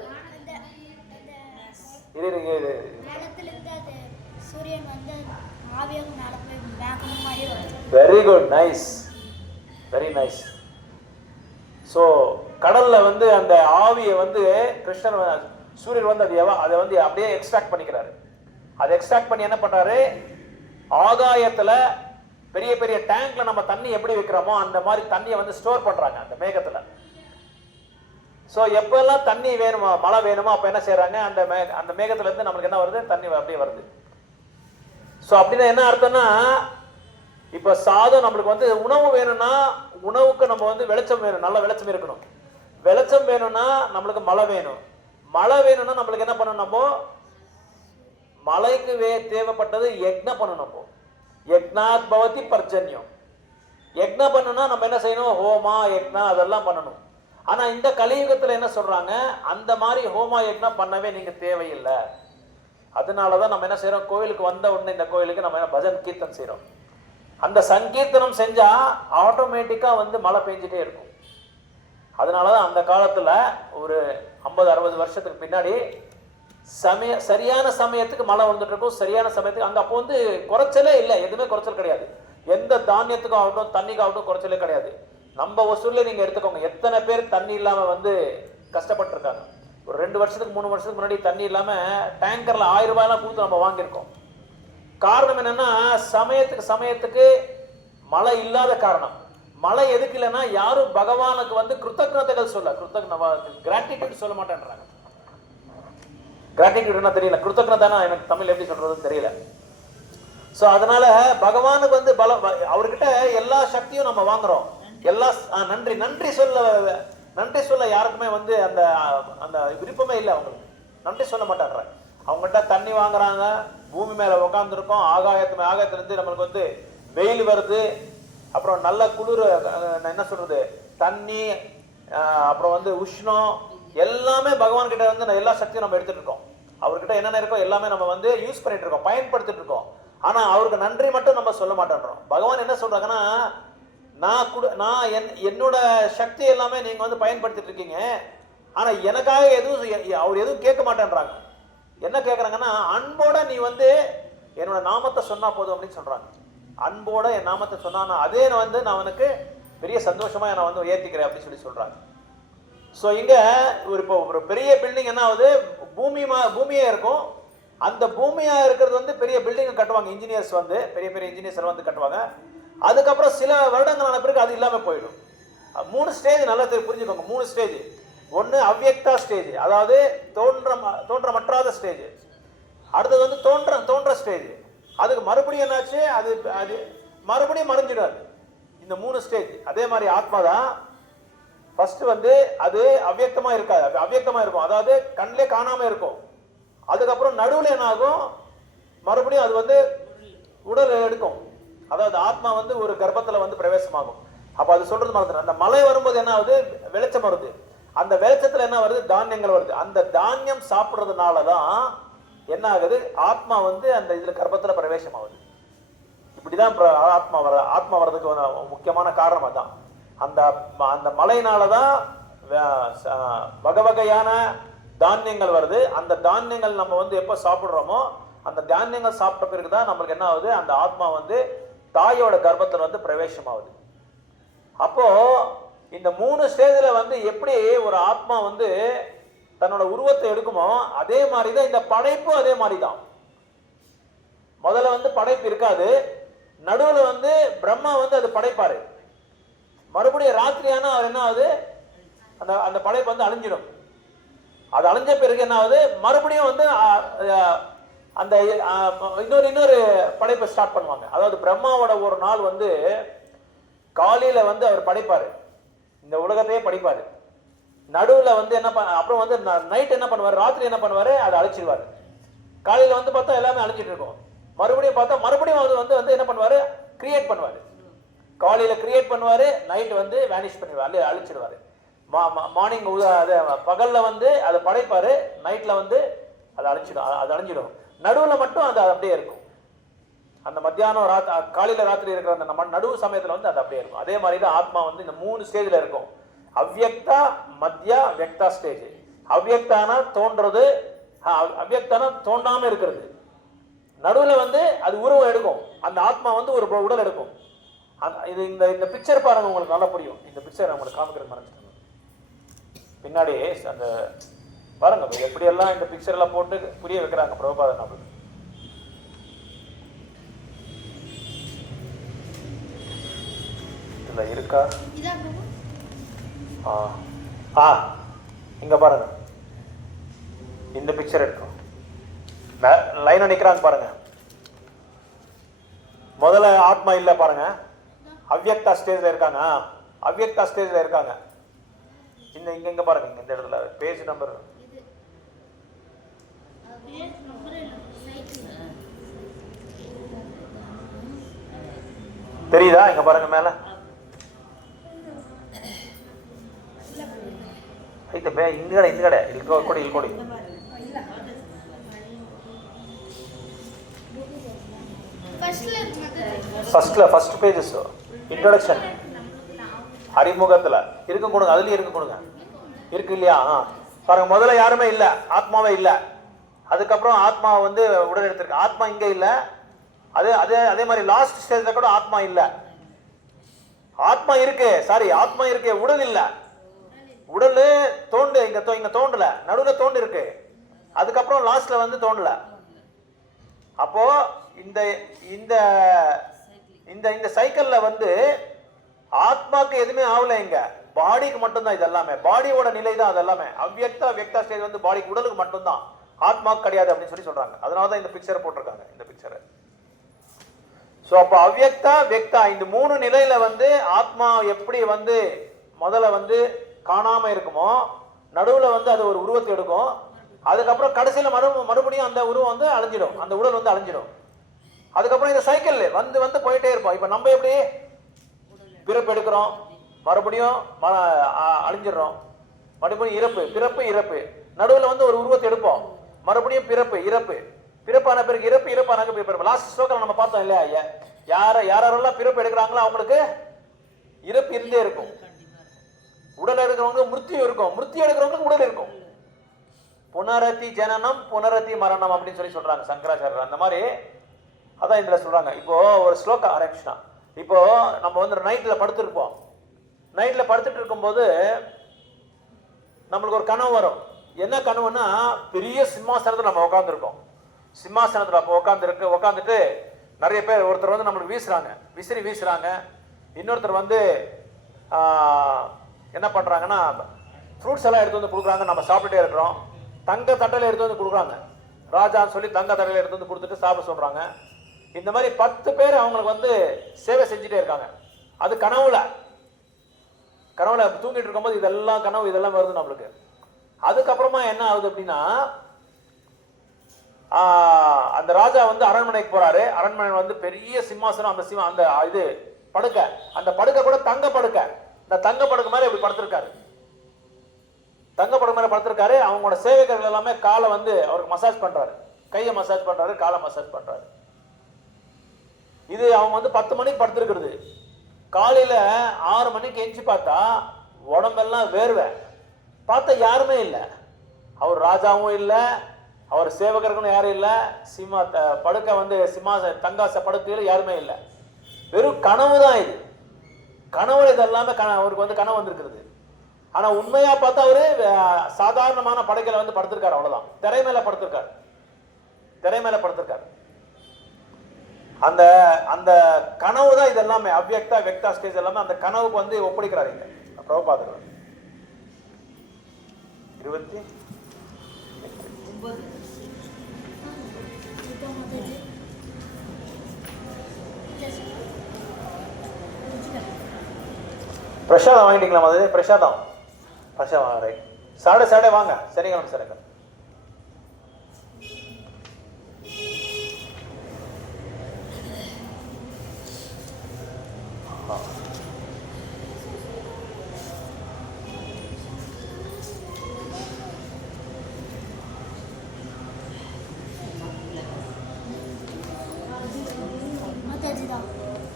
Very good, nice, very nice. So கடல்ல வந்து அந்த ஆவியை வந்து கிருஷ்ணன், சூரியன் வந்து அதை வந்து அப்படியே எக்ஸ்ட்ராக்ட் பண்ணிக்கிறாரு. அதை எக்ஸ்ட்ராக்ட் பண்ணி என்ன பண்றாரு, ஆகாயத்துல பெரிய பெரிய டேங்க்ல நம்ம தண்ணி எப்படி வைக்கிறோமோ அந்த மாதிரி தண்ணியை வந்து ஸ்டோர் பண்றாங்க அந்த மேகத்துல. ஸோ எப்பெல்லாம் தண்ணி வேணுமோ, மழை வேணுமோ, அப்ப என்ன செய்யறாங்க, அந்த மேகத்துல இருந்து நம்மளுக்கு என்ன வருது? தண்ணி அப்படியே வருது. ஸோ அப்படின்னா என்ன அர்த்தம்னா, இப்ப சாதம் நம்மளுக்கு வந்து உணவு வேணும்னா, உணவுக்கு நம்ம வந்து வெளிச்சம் வேணும், நல்ல வெளிச்சம் இருக்கணும். வெளிச்சம் வேணும்னா நம்மளுக்கு மழை வேணும். மழை வேணும்னா நம்மளுக்கு என்ன பண்ணணும், நம்ம மழைக்கு தேவைப்பட்டது யக்ஞ பண்ணணும். நம்ம யக்ஞாத் பவதி பர்ஜன்யம். யக்ஞ பண்ணணும்னா நம்ம என்ன செய்யணும்? ஹோமா யக்ஞா அதெல்லாம் பண்ணணும். ஆனா இந்த கலியுகத்துல என்ன சொல்றாங்க, அந்த மாதிரி ஹோமா யக்ஞா பண்ணவே நீங்க தேவையில்லை. அதனாலதான் நம்ம என்ன செய்யறோம், கோயிலுக்கு வந்த உடனே இந்த கோயிலுக்கு நம்ம பஜன் கீர்த்தன் செய்யறோம். அந்த சங்கீர்த்தனம் செஞ்சா ஆட்டோமேட்டிக்கா வந்து மழை பெஞ்சிட்டே இருக்கும். அதனாலதான் அந்த காலத்துல ஒரு 50-60 வருஷத்துக்கு பின்னாடி சரியான சமயத்துக்கு மழை வந்துட்டு இருக்கும், சரியான சமயத்துக்கு. அங்க அப்போ வந்து குறைச்சலே இல்லை, எதுவுமே குறைச்சல் கிடையாது. எந்த தானியத்துக்கும் ஆகட்டும், தண்ணிக்கு ஆகட்டும் குறைச்சலே கிடையாது. நம்ம ஒசூர்ல நீங்க எடுத்துக்கோங்க, எத்தனை பேர் தண்ணி இல்லாம வந்து கஷ்டப்பட்டு இருக்காங்க. ஒரு 2 வருஷத்துக்கு 3 வருஷத்துக்கு முன்னாடி தண்ணி இல்லாம டேங்கர்ல 1000 ரூபாய்லாம் கொடுத்து நம்ம வாங்கியிருக்கோம். காரணம் என்னன்னா, சமயத்துக்கு மழை இல்லாத காரணம். மழை எதுக்கு இல்லைன்னா, யாரும் பகவானுக்கு வந்து கிருத்தஜ்ஞதைகள் கிராட்டிடியூட் சொல்ல மாட்டேன்றாங்க. கிராட்டிடியூட்னா தெரியல, கிருத்தஜ்ஞதானா எனக்கு தமிழ் எப்படி சொல்றதுன்னு தெரியல. ஸோ அதனால பகவானுக்கு வந்து அவர்கிட்ட எல்லா சக்தியும் நம்ம வாங்குறோம். நன்றி சொல்ல யாருக்குமே வந்து அந்த அந்த விருப்பமே இல்லை. அவங்களுக்கு நன்றி சொல்ல மாட்டாங்க. அவங்ககிட்ட தண்ணி வாங்குறாங்க, பூமி மேல உட்காந்துருக்கோம், ஆகாயத்திலிருந்து நம்மளுக்கு வந்து வெயில் வருது, அப்புறம் நல்ல குளிர், என்ன சொல்றது, தண்ணி, அப்புறம் வந்து உஷ்ணம், எல்லாமே பகவான் கிட்ட வந்து எல்லா சக்தியும் நம்ம எடுத்துட்டு இருக்கோம். அவர்கிட்ட என்னென்ன இருக்கோ எல்லாமே நம்ம வந்து யூஸ் பண்ணிட்டு இருக்கோம், பயன்படுத்திட்டு இருக்கோம். ஆனா அவருக்கு நன்றி மட்டும் நம்ம சொல்ல மாட்டேன்றோம். பகவான் என்ன சொல்றாங்கன்னா, நான் என்னோட சக்தி எல்லாமே நீங்க வந்து பயன்படுத்திட்டு இருக்கீங்க, ஆனா எனக்காக அவர் எதுவும் கேட்க மாட்டேன்றாங்க. என்ன கேட்கறாங்கன்னா, அன்போட நீ வந்து என்னோட நாமத்தை சொன்னா போதும் அப்படின்னு சொல்றாங்க. அன்போட என் நாமத்தை சொன்னா அதே வந்து நான் அவனுக்கு பெரிய சந்தோஷமா நான் வந்து ஏத்திக்கிறேன் அப்படின்னு சொல்றாங்க. ஸோ இங்க இப்போ ஒரு பெரிய பில்டிங் என்ன ஆகுது, பூமியே இருக்கும். அந்த பூமியா இருக்கிறது வந்து பெரிய பில்டிங் கட்டுவாங்க இன்ஜினியர்ஸ் வந்து, பெரிய பெரிய இன்ஜினியர்ஸ் வந்து கட்டுவாங்க. அதுக்கப்புறம் சில வருடங்களான பிறகு அது இல்லாம போயிடும். 3 ஸ்டேஜ் நல்லா புரிஞ்சுக்கோங்க. 3 ஸ்டேஜ். ஒன்று அவ்யக்தா ஸ்டேஜ், அதாவது தோன்றமற்றாத ஸ்டேஜ். அடுத்தது வந்து தோன்ற ஸ்டேஜ். அதுக்கு மறுபடியும் என்னாச்சு, அது மறுபடியும் மறைஞ்சிடாது. இந்த 3 ஸ்டேஜ். அதே மாதிரி ஆத்மா தான். ஃபர்ஸ்ட் வந்து அது அவ்யக்தமா இருக்காது, அவ்யக்தமா இருக்கும், அதாவது கண்ணிலே காணாம இருக்கும். அதுக்கப்புறம் நடுவில் என்ன ஆகும், மறுபடியும் அது வந்து உடல் எடுக்கும். அதாவது ஆத்மா வந்து ஒரு கர்ப்பத்துல வந்து பிரவேசமாகும். அப்ப அது சொல்றது மாதிரி அந்த மழை வரும்போது என்ன ஆகுது, வெளிச்சம் வருது. அந்த வெளிச்சத்துல என்ன வருது, தானியங்கள் வருது. அந்த தானியம் சாப்பிடுறதுனாலதான் என்ன ஆகுது, ஆத்மா வந்து அந்த இதுல கர்ப்பத்துல பிரவேசம் ஆகுது. இப்படிதான் ஆத்மா வர்றதுக்கு முக்கியமான காரணம் அதான். அந்த மழையினாலதான் வகையான தானியங்கள் வருது. அந்த தானியங்கள் நம்ம வந்து எப்ப சாப்பிடுறோமோ, அந்த தானியங்கள் சாப்பிட்ட பிறகுதான் நம்மளுக்கு என்ன ஆகுது, அந்த ஆத்மா வந்து தாயோட கர்ப்பத்துல வந்து பிரவேசம் ஆகுது. அப்போ இந்த 3 ஸ்டேஜ்ல வந்து எப்படி ஒரு ஆத்மா வந்து தன்னோட உருவத்தை எடுக்குமோ, அதே மாதிரிதான் இந்த படைப்பு. அதே மாதிரிதான் முதல்ல வந்து படைப்பு இருக்காது, நடுவுல வந்து பிரம்மா வந்து அது படைப்பாரு. மறுபடியும் ராத்திரியான அவர் என்ன ஆகுது, அந்த படைப்பு வந்து அழிஞ்சிடும். அது அழிஞ்ச பிறகு என்ன ஆகுது, மறுபடியும் வந்து அந்த இன்னொரு படைப்பை ஸ்டார்ட் பண்ணுவாங்க. அதாவது பிரம்மாவோட ஒரு நாள் வந்து காலையில வந்து அவர் படைப்பாரு, இந்த உலகத்தையே படைப்பாரு. நடுவுல வந்து என்ன அப்புறம் வந்து நைட் என்ன பண்ணுவாரு, ராத்திரி என்ன பண்ணுவாரு, அதை அழிச்சிடுவாரு. காலையில வந்து பார்த்தா எல்லாமே அழிச்சிட்டு இருக்கும். மறுபடியும் பார்த்தா மறுபடியும் அது வந்து என்ன பண்ணுவாரு, கிரியேட் பண்ணுவாரு. காலையில கிரியேட் பண்ணுவாரு, நைட் வந்து வேனிஷ் பண்ணிடுவாரு, அழிச்சிடுவாரு. மார்னிங் பகல்ல வந்து அதை படைப்பாரு, நைட்ல வந்து அதை அழிஞ்சிடும். நடுவுல மட்டும் அது அப்படியே இருக்கும். அந்த மத்தியானம் காலையில ராத்திரி இருக்கிற அந்த நடுவு சமயத்துல வந்து அது அப்படியே இருக்கும். அதே மாதிரி தான் ஆத்மா வந்து இந்த 3 ஸ்டேஜ்ல இருக்கும். அவ்யக்தா, மத்யா, வியக்தா ஸ்டேஜ். அவ்யக்தானா தோன்றது, அவ்யக்தானா தோண்டாம இருக்கிறது. நடுவுல வந்து அது உருவம் எடுக்கும். அந்த ஆத்மா வந்து ஒரு உடல் எடுக்கும். இது இந்த பிக்சர் பாருங்க, உங்களுக்கு நல்லா புரியும். இந்த பிக்சர் உங்களுக்கு காமிக்கிறது மறைச்சிட்டு பின்னாடி அந்த பாருங்க எப்படியெல்லாம் இந்த பிக்சர் எல்லாம் போட்டு புரிய வைக்கிறாங்க பிரபுபாதர் நம்மளுக்கு. இதுல இருக்கா? இங்க பாருங்க, இந்த பிக்சர் இருக்கும். லைனா நிக்கிறாங்க பாருங்க. முதல்ல ஆத்மா இல்ல பாருங்க, அவ்யக்தா ஸ்டேஜ்ல இருக்காங்க. அவ்யக்தா ஸ்டேஜ்ல இருக்காங்க. இங்க பாருங்க, இந்த இடத்துல பேஜ் நம்பர் தெரியுதா? இங்க பாருங்க மேல ಹಿಂದ್ಗಡೆ ಇಲ್ಲಿ ಕೊಡಿ. ஃபர்ஸ்ட் பேஜஸ் இன்ட்ரோடக்ஷன் அறிமுகத்துல இருக்க கொடுங்க, அதுலயும் இருக்க கொடுங்க. இருக்கு இல்லையா? பாருங்க, முதல்ல யாருமே இல்ல, ஆத்மாவே இல்ல. அதுக்கப்புறம் ஆத்மா வந்து உடல் எடுத்திருக்கு. ஆத்மா இங்க இல்ல. அதே மாதிரி லாஸ்ட் ஸ்டேஜ்ல கூட ஆத்மா இல்ல. ஆத்மா இருக்கு, ஆத்மா இருக்கு, உடல் இல்ல. உடல் இங்க தோண்டல, நடுவுல தோண்டு இருக்கு. அதுக்கப்புறம் லாஸ்ட்ல வந்து தோண்டல. அப்போ இந்த இந்த இந்த சைக்கிள்ல வந்து ஆத்மாக்கு எதுவுமே ஆகல. இங்க பாடிக்கு மட்டும்தான் இது எல்லாமே. பாடியோட நிலை தான் அது எல்லாமே. அவ்யக்தா வியக்தா ஸ்டேஜ் வந்து பாடிக்கு, உடலுக்கு மட்டும்தான், ஆத்மாக்கு கிடையாது அப்படின்னு சொல்றாங்க. அதனாலதான் இந்த பிக்சரை போட்டிருக்காங்க, இந்த பிக்சரை. சோ அப்ப அவ்யக்தா வியக்தா இந்த 3 நிலையில வந்து ஆத்மா எப்படி வந்து முதல்ல வந்து காணாம இருக்குமோ, நடுவுல வந்து அது ஒரு உருவத்தை எடுக்கும். அதுக்கப்புறம் கடைசியில மறுபடியும் அந்த உருவம் வந்து அழிஞ்சிடும், அந்த உடல் வந்து அழிஞ்சிடும். அதுக்கப்புறம் இந்த சைக்கிள் வந்து போயிட்டே இருப்போம். இப்ப நம்ம எப்படி பிறப்பு எடுக்கிறோம், மறுபடியும் அழிஞ்சிடறோம், மறுபடியும் இறப்பு, பிறப்பு, இறப்பு. நடுவில் வந்து ஒரு உருவத்தை எடுப்போம், மறுபடியும் பிறப்பு, இறப்பு, பிறப்பான பிறகு இறப்பு, இறப்பான பிறப்பு. லாஸ்ட் ஸ்லோகம் நம்ம பார்த்தோம் இல்லையா? யாரெல்லாம் பிறப்பு எடுக்கிறாங்களோ அவங்களுக்கு இறப்பு இருந்தே இருக்கும். உடல் எடுக்கிறவங்களுக்கு மிருத்யு இருக்கும், மிருத்யு எடுக்கிறவங்களுக்கு உடல் இருக்கும். புனரதி ஜனனம் புனரதி மரணம் அப்படின்னு சொல்றாங்க சங்கராச்சாரியர். அந்த மாதிரி அதான் இதுல சொல்றாங்க. இப்போ ஒரு ஸ்லோக ஆரம்பிச்சுனா, இப்போ நம்ம வந்து நைட்ல படுத்துருப்போம். நைட்ல படுத்துட்டு இருக்கும்போது நம்மளுக்கு ஒரு கனவு வரும். என்ன கனவுன்னா, பெரிய சிம்மாசனத்துல நம்ம உட்காந்துருக்கோம். சிம்மாசனத்துல அப்போ உட்காந்துட்டு நிறைய பேர், ஒருத்தர் வந்து நம்மளுக்கு விசிறி வீசுறாங்க. இன்னொருத்தர் வந்து என்ன பண்றாங்கன்னா, ஃப்ரூட்ஸ் எல்லாம் எடுத்து வந்து கொடுக்குறாங்க. நம்ம சாப்பிட்டுட்டே இருக்கிறோம். தங்க தட்டையில எடுத்து வந்து கொடுக்குறாங்க. ராஜான்னு சொல்லி தங்க தட்டையில எடுத்து வந்து கொடுத்துட்டு சாப்பிட சொல்றாங்க. இந்த மாதிரி 10 பேர் அவங்களுக்கு வந்து சேவை செஞ்சுட்டே இருக்காங்க. அது கனவுல தூங்கிட்டு இருக்கும்போது இதெல்லாம் கனவு, இதெல்லாம் வருது நம்மளுக்கு. அதுக்கப்புறமா என்ன ஆகுது அப்படின்னா, அந்த ராஜா வந்து அரண்மனைக்கு போறாரு. அரண்மனை வந்து பெரிய சிம்மாசனம். அந்த இது படுக்கை, அந்த படுக்கை கூட தங்க படுக்கை. இந்த தங்க படுக்கை மாதிரி அப்படி படுத்திருக்காரு. தங்க படுக்கை மாதிரி படுத்திருக்காரு. அவங்களோட சேவைகள் எல்லாமே காலை வந்து அவருக்கு மசாஜ் பண்றாரு, கையை மசாஜ் பண்றாரு, காலை மசாஜ் பண்றாரு. இது அவங்க வந்து 10 மணிக்கு படுத்திருக்கிறது. காலையில 6 மணிக்கு எஞ்சி பார்த்தா உடம்பெல்லாம் வேர்வை. பார்த்தா யாருமே இல்லை. அவர் ராஜாவும் இல்லை, அவர் சேவகர்களும் யாரும் இல்லை. படுக்கை வந்து தங்காச படுக்கையில யாருமே இல்லை. வெறும் கனவு தான் இது. கனவுல இதெல்லாமே அவருக்கு வந்து கனவு வந்திருக்கிறது. ஆனா உண்மையா பார்த்தா அவரு சாதாரணமான படுக்கையில வந்து படுத்திருக்காரு, அவ்வளவுதான். திரை மேல படுத்திருக்காரு. அந்த கனவு தான் இது எல்லாமே. அவ்யக்தா வியக்தா ஸ்டேஜ் எல்லாமே அந்த கனவுக்கு வந்து ஒப்படைக்கிறாரு இங்க பிரபுபாதர். 29 பிரசாதம் வாங்கிட்டீங்களா மாதிரி? பிரசாதம் வாங்க. ரைட். சாடே வாங்க. சனிக்கிழமை சரிங்க.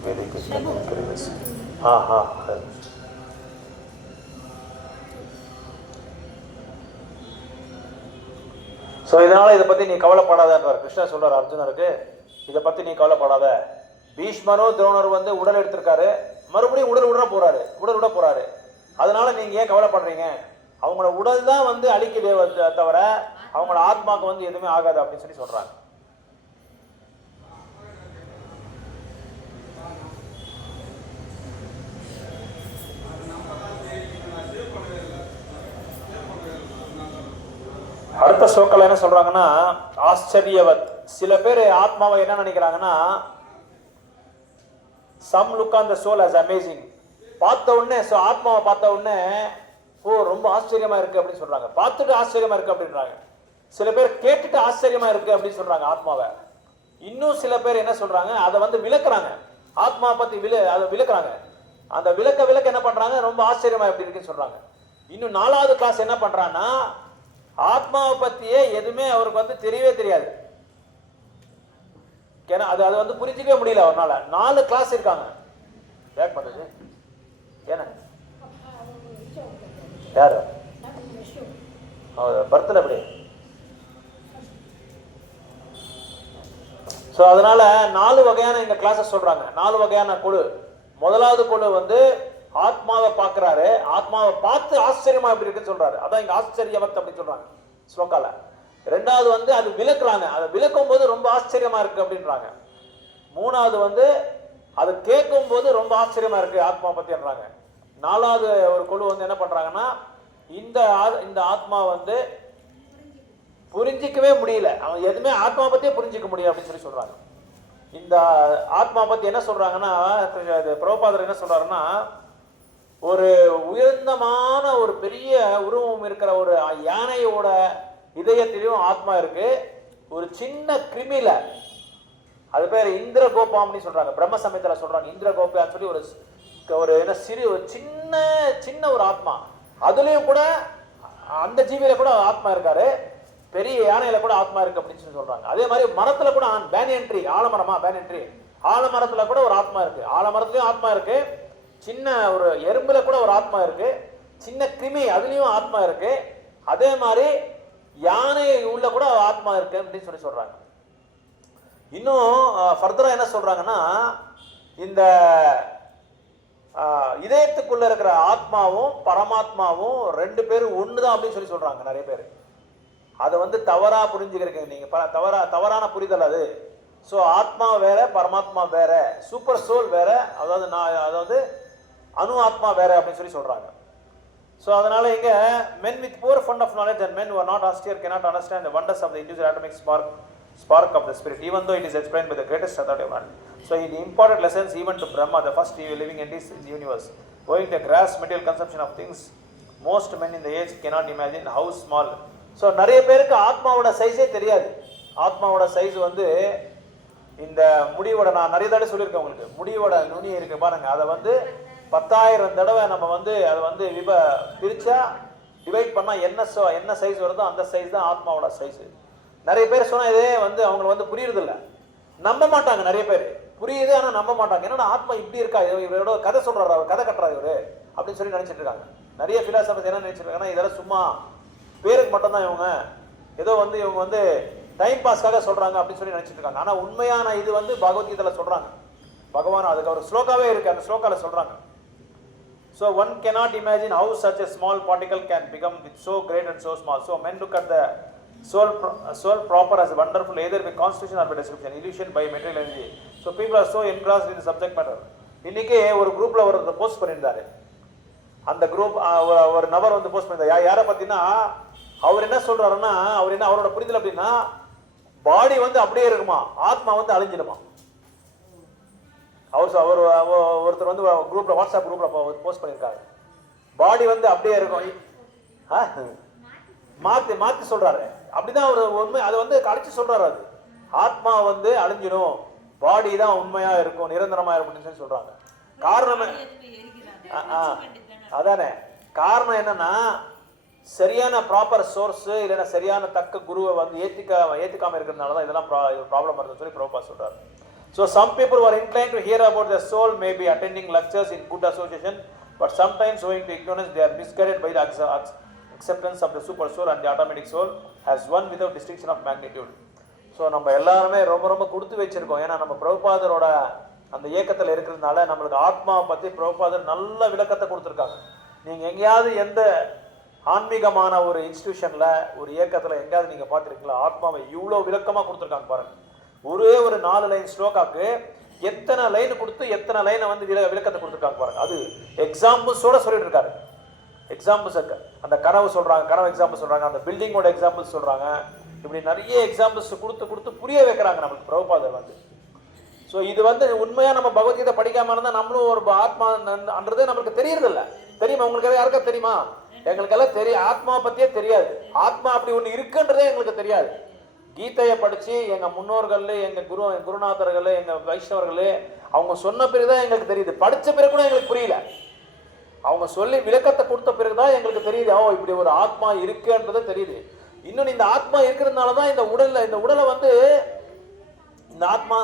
Very good. हाँ हाँ. ஸோ இதனால் இதை பற்றி நீ கவலைப்படாதன்றார் கிருஷ்ணர் சொல்கிறார் அர்ஜுனருக்கு. இதை பற்றி நீ கவலைப்படாத. பீஷ்மரும் துரோணர் வந்து உடல் எடுத்திருக்காரு, மறுபடியும் உடல் விட போகிறாரு. அதனால நீங்கள் ஏன் கவலைப்படுறீங்க? அவங்களோட உடல் தான் வந்து அழிக்குதே தவிர அவங்களோட ஆத்மாவுக்கு வந்து எதுவுமே ஆகாது அப்படின்னு சொல்லி சொல்கிறாங்க. அடுத்த ஸ்லோகத்தில் என்ன சொல்றாங்கன்னா, ஆச்சரியவத். சில பேர் ஆத்மாவை என்ன நினைக்கிறாங்கன்னா, some look on the soul as amazing. பார்த்த உடனே ஆத்மாவை பார்த்த உடனே ரொம்ப ஆச்சரியமா இருக்கு அப்படின்னு சொல்றாங்க. பார்த்துட்டு ஆச்சரியமா இருக்கு அப்படின்றாங்க. சில பேர் கேட்டுட்டு ஆச்சரியமா இருக்கு அப்படின்னு சொல்றாங்க ஆத்மாவை. இன்னும் சில பேர் என்ன சொல்றாங்க, அதை வந்து விளக்குறாங்க. ஆத்மாவை பத்தி அதை விளக்குறாங்க. அந்த விளக்க என்ன பண்றாங்க, ரொம்ப ஆச்சரியமா எப்படி இருக்குன்னு சொல்றாங்க. இன்னும் 4வது கிளாஸ் என்ன பண்றாங்கன்னா, ஆத்மாவை பத்தியே எதுவுமே அவருக்கு வந்து தெரியவே தெரியாது. ஏன்னா அது வந்து புரிஞ்சிக்கவே முடியல அவரால். 4 கிளாஸ் இருக்காங்க. யார் பண்றது? ஏன்னா யாரு பர்த்ல அப்படி. ஸோ அதனால 4 வகையான இந்த கிளாஸஸ் சொல்றாங்க. 4 வகையான குழு. முதலாவது குழு வந்து ஆத்மாவை பார்க்கிறாரு, ஆத்மாவை பார்த்து ஆச்சரியமா எப்படி இருக்குன்னு சொல்றாரு. அதான் இங்க ஆச்சரியவத் அப்படின்னு சொல்றாங்க ஸ்லோகால. 2வது வந்து அது விளக்குறாங்க, அதை விளக்கும் போது ரொம்ப ஆச்சரியமா இருக்கு அப்படின்றாங்க. 3வது வந்து அது கேட்கும் போது ரொம்ப ஆச்சரியமா இருக்கு ஆத்மா பத்தின்றாங்க. 4வது ஒரு குழு வந்து என்ன பண்றாங்கன்னா, இந்த ஆத்மா வந்து புரிஞ்சிக்கவே முடியல, அவன் எதுவுமே ஆத்மா பத்தியே புரிஞ்சிக்க முடியும் அப்படின்னு சொல்லி சொல்றாங்க. இந்த ஆத்மா பத்தி என்ன சொல்றாங்கன்னா, பிரபுபாதர் என்ன சொல்றாருன்னா, ஒரு உயர்ந்தமான ஒரு பெரிய உருவம் இருக்கிற ஒரு யானையோட இதயத்திலையும் ஆத்மா இருக்கு. ஒரு சின்ன கிருமியில, அது பேர் இந்திர கோபாம்னு சொல்றாங்க, பிரம்ம சமயத்துல சொல்றாங்க. இந்திர கோபான்னு சொல்லி ஒரு என்ன ஒரு சின்ன ஒரு ஆத்மா. அதுலயும் கூட அந்த ஜீவியில கூட ஆத்மா இருக்காரு, பெரிய யானையில கூட ஆத்மா இருக்கு அப்படின்னு சொல்லி சொல்றாங்க. அதே மாதிரி மரத்துல கூட பேனியன் ட்ரீ, ஆலமரத்துல கூட ஒரு ஆத்மா இருக்கு. ஆலமரத்துலயும் ஆத்மா இருக்கு, சின்ன ஒரு எறும்புல கூட ஒரு ஆத்மா இருக்கு, சின்ன கிருமி அதுலயும் ஆத்மா இருக்கு. அதே மாதிரி யானை உள்ள கூட ஆத்மா இருக்கு அப்படின்னு சொல்லி சொல்றாங்க. இன்னும் ஃபர்தரா என்ன சொல்றாங்கன்னா, இந்த இதயத்துக்குள்ள இருக்கிற ஆத்மாவும் பரமாத்மாவும் 2 பேரும் ஒண்ணுதான் அப்படின்னு சொல்லி சொல்றாங்க நிறைய பேர். அதை வந்து தவறா புரிஞ்சுக்கிறீங்க நீங்க, தவறான புரிதல் அது. ஸோ ஆத்மா வேற, பரமாத்மா வேற, சூப்பர் சோல் வேற, அதாவது அணு ஆத்மா வேற அப்படின்னு சொல்லி சொல்றாங்க. ஸோ அதனால இங்க men with poor fund of knowledge and men who are not austere cannot understand the wonders of the individual atomic spark of the spirit, even though it is explained by the greatest authority of man. So it imparted lessons even to Brahma, the first living entity in the universe. Owing to gross material conception of things, most men in the age cannot imagine how small. So நிறைய பேருக்கு ஆத்மாவோட சைஸே தெரியாது. ஆத்மாவோட சைஸ் வந்து இந்த முடிவோட, நான் நிறைய தடவை சொல்லியிருக்கேன் உங்களுக்கு, முடிவோட நுனி இருக்கு பாருங்க, அதை வந்து 10,000 தடவை நம்ம வந்து அதை வந்து பிரிச்சா டிவைட் பண்ணா என்ன சைஸ் வருதோ அந்த சைஸ் தான் ஆத்மாவோட சைஸ். நிறைய பேர் சொன்னா இதே வந்து அவங்களுக்கு வந்து புரியுறது இல்லை, நம்ப மாட்டாங்க. நிறைய பேர் புரியுது ஆனா நம்ப மாட்டாங்க. என்னன்னா ஆத்மா இப்படி இருக்கா, இவரோட கதை சொல்றாரு, அவர் கதை கட்டுறாரு இவரு அப்படின்னு சொல்லி நினைச்சிட்டு இருக்காங்க. நிறைய பிலாசபர்ஸ் என்ன நினைச்சிட்டு இருக்காங்கன்னா, இதெல்லாம் சும்மா பேருக்கு மட்டும்தான், இவங்க ஏதோ வந்து இவங்க வந்து டைம் பாஸ்க்காக சொல்றாங்க அப்படின்னு சொல்லி நினைச்சிட்டு இருக்காங்க. ஆனா உண்மையான இது வந்து பகவத்கீதையில சொல்றாங்க. பகவான் அதுக்கு ஒரு ஸ்லோகாவே இருக்கு, அந்த ஸ்லோகால சொல்றாங்க. So one cannot imagine how such a small particle can become so great and so small. So men look at the soul proper as wonderful, either by constitution or by description, illusion by material energy. So people are so engrossed in the subject matter. இன்னைக்கு ஒரு குரூப்ல ஒரு போஸ்ட் பண்ணியிருந்தாரு. அந்த குரூப் ஒரு நபர் வந்து போஸ்ட் பண்ணியிருந்தார். யாரை பத்தினா, அவர் என்ன சொல்றாருன்னா, அவரோட புரிதல் அப்படின்னா, பாடி வந்து அப்படியே இருக்குமா, ஆத்மா வந்து அழிஞ்சிடுமா. அவர் ஒருத்தர் வந்து குரூப்ல, வாட்ஸ்அப் குரூப்ல போஸ்ட் பண்ணியிருக்காரு, பாடி வந்து அப்படியே இருக்கும். மாத்தி சொல்றாரு. அப்படிதான் ஒரு உண்மை, அது வந்து கழிச்சு சொல்றாரு. அது ஆத்மா வந்து அழிஞ்சிடும், பாடி தான் உண்மையா இருக்கும், நிரந்தரமா இருக்கும்னு சொல்றாங்க. காரணம் அதானே, காரணம் என்னன்னா சரியான ப்ராப்பர் சோர்ஸ் இல்லைன்னா சரியான தக்க குருவை வந்து ஏத்துக்காம இருக்கிறதுனால தான் இதெல்லாம் ப்ராப்ளம் வருதுன்னு சொல்லி பிரபுபாத் சொல்றாரு. So some people were inclined to hear about the soul, may be attending lectures in good association, but sometimes owing to ignorance they are misguided by the acceptance of the super soul and the automatic soul as one without distinction of magnitude. So நம்ம எல்லாருமே ரொம்ப ரொம்ப கொடுத்து வச்சிருக்கோம். ஏன்னா நம்ம பிரபுபாதரோட அந்த இயக்கத்தில் இருக்கிறதுனால நம்மளுக்கு ஆத்மாவை பற்றி பிரபுபாதர் நல்ல விளக்கத்தை கொடுத்துருக்காங்க. நீங்கள் எங்கேயாவது எந்த ஆன்மீகமான ஒரு இன்ஸ்டிடியூஷனில் ஒரு இயக்கத்தில் எங்கேயாவது நீங்கள் பார்த்துருக்கீங்களா? ஆத்மாவை இவ்வளோ விளக்கமாக கொடுத்துருக்காங்க பாருங்கள். ஒரே ஒரு 4 லைன் ஸ்லோகாக்கு எத்தனை லைன் கொடுத்து எத்தனை லைனை வந்து விளக்கத்தை கொடுத்துருக்காங்க பாருங்க. அது எக்ஸாம்பிள்ஸோட சொல்லிட்டு இருக்காரு. எக்ஸாம்பிள்ஸ் அந்த கனவு சொல்றாங்க, கனவு எக்ஸாம்பிள் சொல்றாங்க, அந்த பில்டிங்கோட எக்ஸாம்பிள்ஸ் சொல்றாங்க. இப்படி நிறைய எக்ஸாம்பிள்ஸ் கொடுத்து புரிய வைக்கிறாங்க நமக்கு பிரபுபாதர் வந்து. ஸோ இது வந்து உண்மையா நம்ம பகவத்கீதை படிக்காம இருந்தால் நம்மளும் ஒரு ஆத்மான்றது நம்மளுக்கு தெரியறதில்ல. தெரியுமா உங்களுக்கு? யாருக்கா தெரியுமா? எங்களுக்கெல்லாம் தெரியும், ஆத்மாவை பத்தியே தெரியாது. ஆத்மா அப்படி ஒன்று இருக்குன்றதே எங்களுக்கு தெரியாது. கீதையை படித்து எங்கள் முன்னோர்கள், எங்கள் குருநாதர்கள், எங்கள் வைஷ்ணவர்கள் அவங்க சொன்ன பிறகுதான் எங்களுக்கு தெரியுது. படித்த பிறகு கூட எங்களுக்கு புரியல. அவங்க சொல்லி விளக்கத்தை கொடுத்த பிறகுதான் எங்களுக்கு தெரியுது, ஓ இப்படி ஒரு ஆத்மா இருக்குன்றது தெரியுது. இன்னொன்று, இந்த ஆத்மா இருக்கிறதுனால தான் இந்த உடலை வந்து இந்த ஆத்மா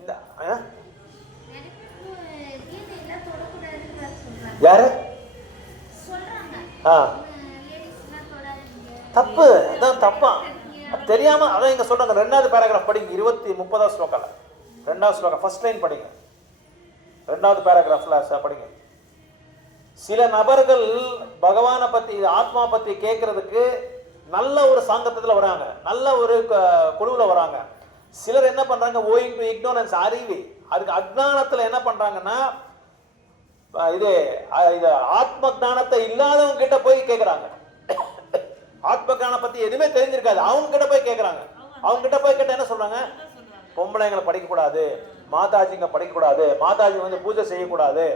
இந்த யாரு தப்பு, அதான் தப்பா தெரியாம. அதான் இங்க சொல்றாங்க, 2வது பேராகிராஃப் படிங்க, 30வது ஸ்லோகால 2வது ஸ்லோகம் ஃபர்ஸ்ட் லைன் படிங்க. 2வது பேராகிராஃப்ல படிங்க. சில நபர்கள் பகவானை பத்தி, ஆத்மா பத்தி கேட்கறதுக்கு நல்ல ஒரு சாங்கத்துல வராங்க, நல்ல ஒரு குழுவுல வராங்க. சிலர் என்ன பண்றாங்க, ஓயிங் டு இக்னோரன்ஸ், அறிவு, அதுக்கு அஜ்ஞானத்துல என்ன பண்றாங்கன்னா இது ஆத்ம ஞானத்தை இல்லாதவங்க கிட்ட போய் கேட்கறாங்க. ஆத்ம ஞானம் பத்தி எதுவுமே தெரிஞ்சிருக்காது, அவங்க கிட்ட போய் கேட்கறாங்க. அவங்க கிட்ட போய் கேட்ட என்ன சொல்றாங்க, பொம்பளைங்களை படிக்கக்கூடாது, மாதாஜிங்க படிக்கக்கூடாது, மாதாஜி வந்து பூஜை செய்யக்கூடாது,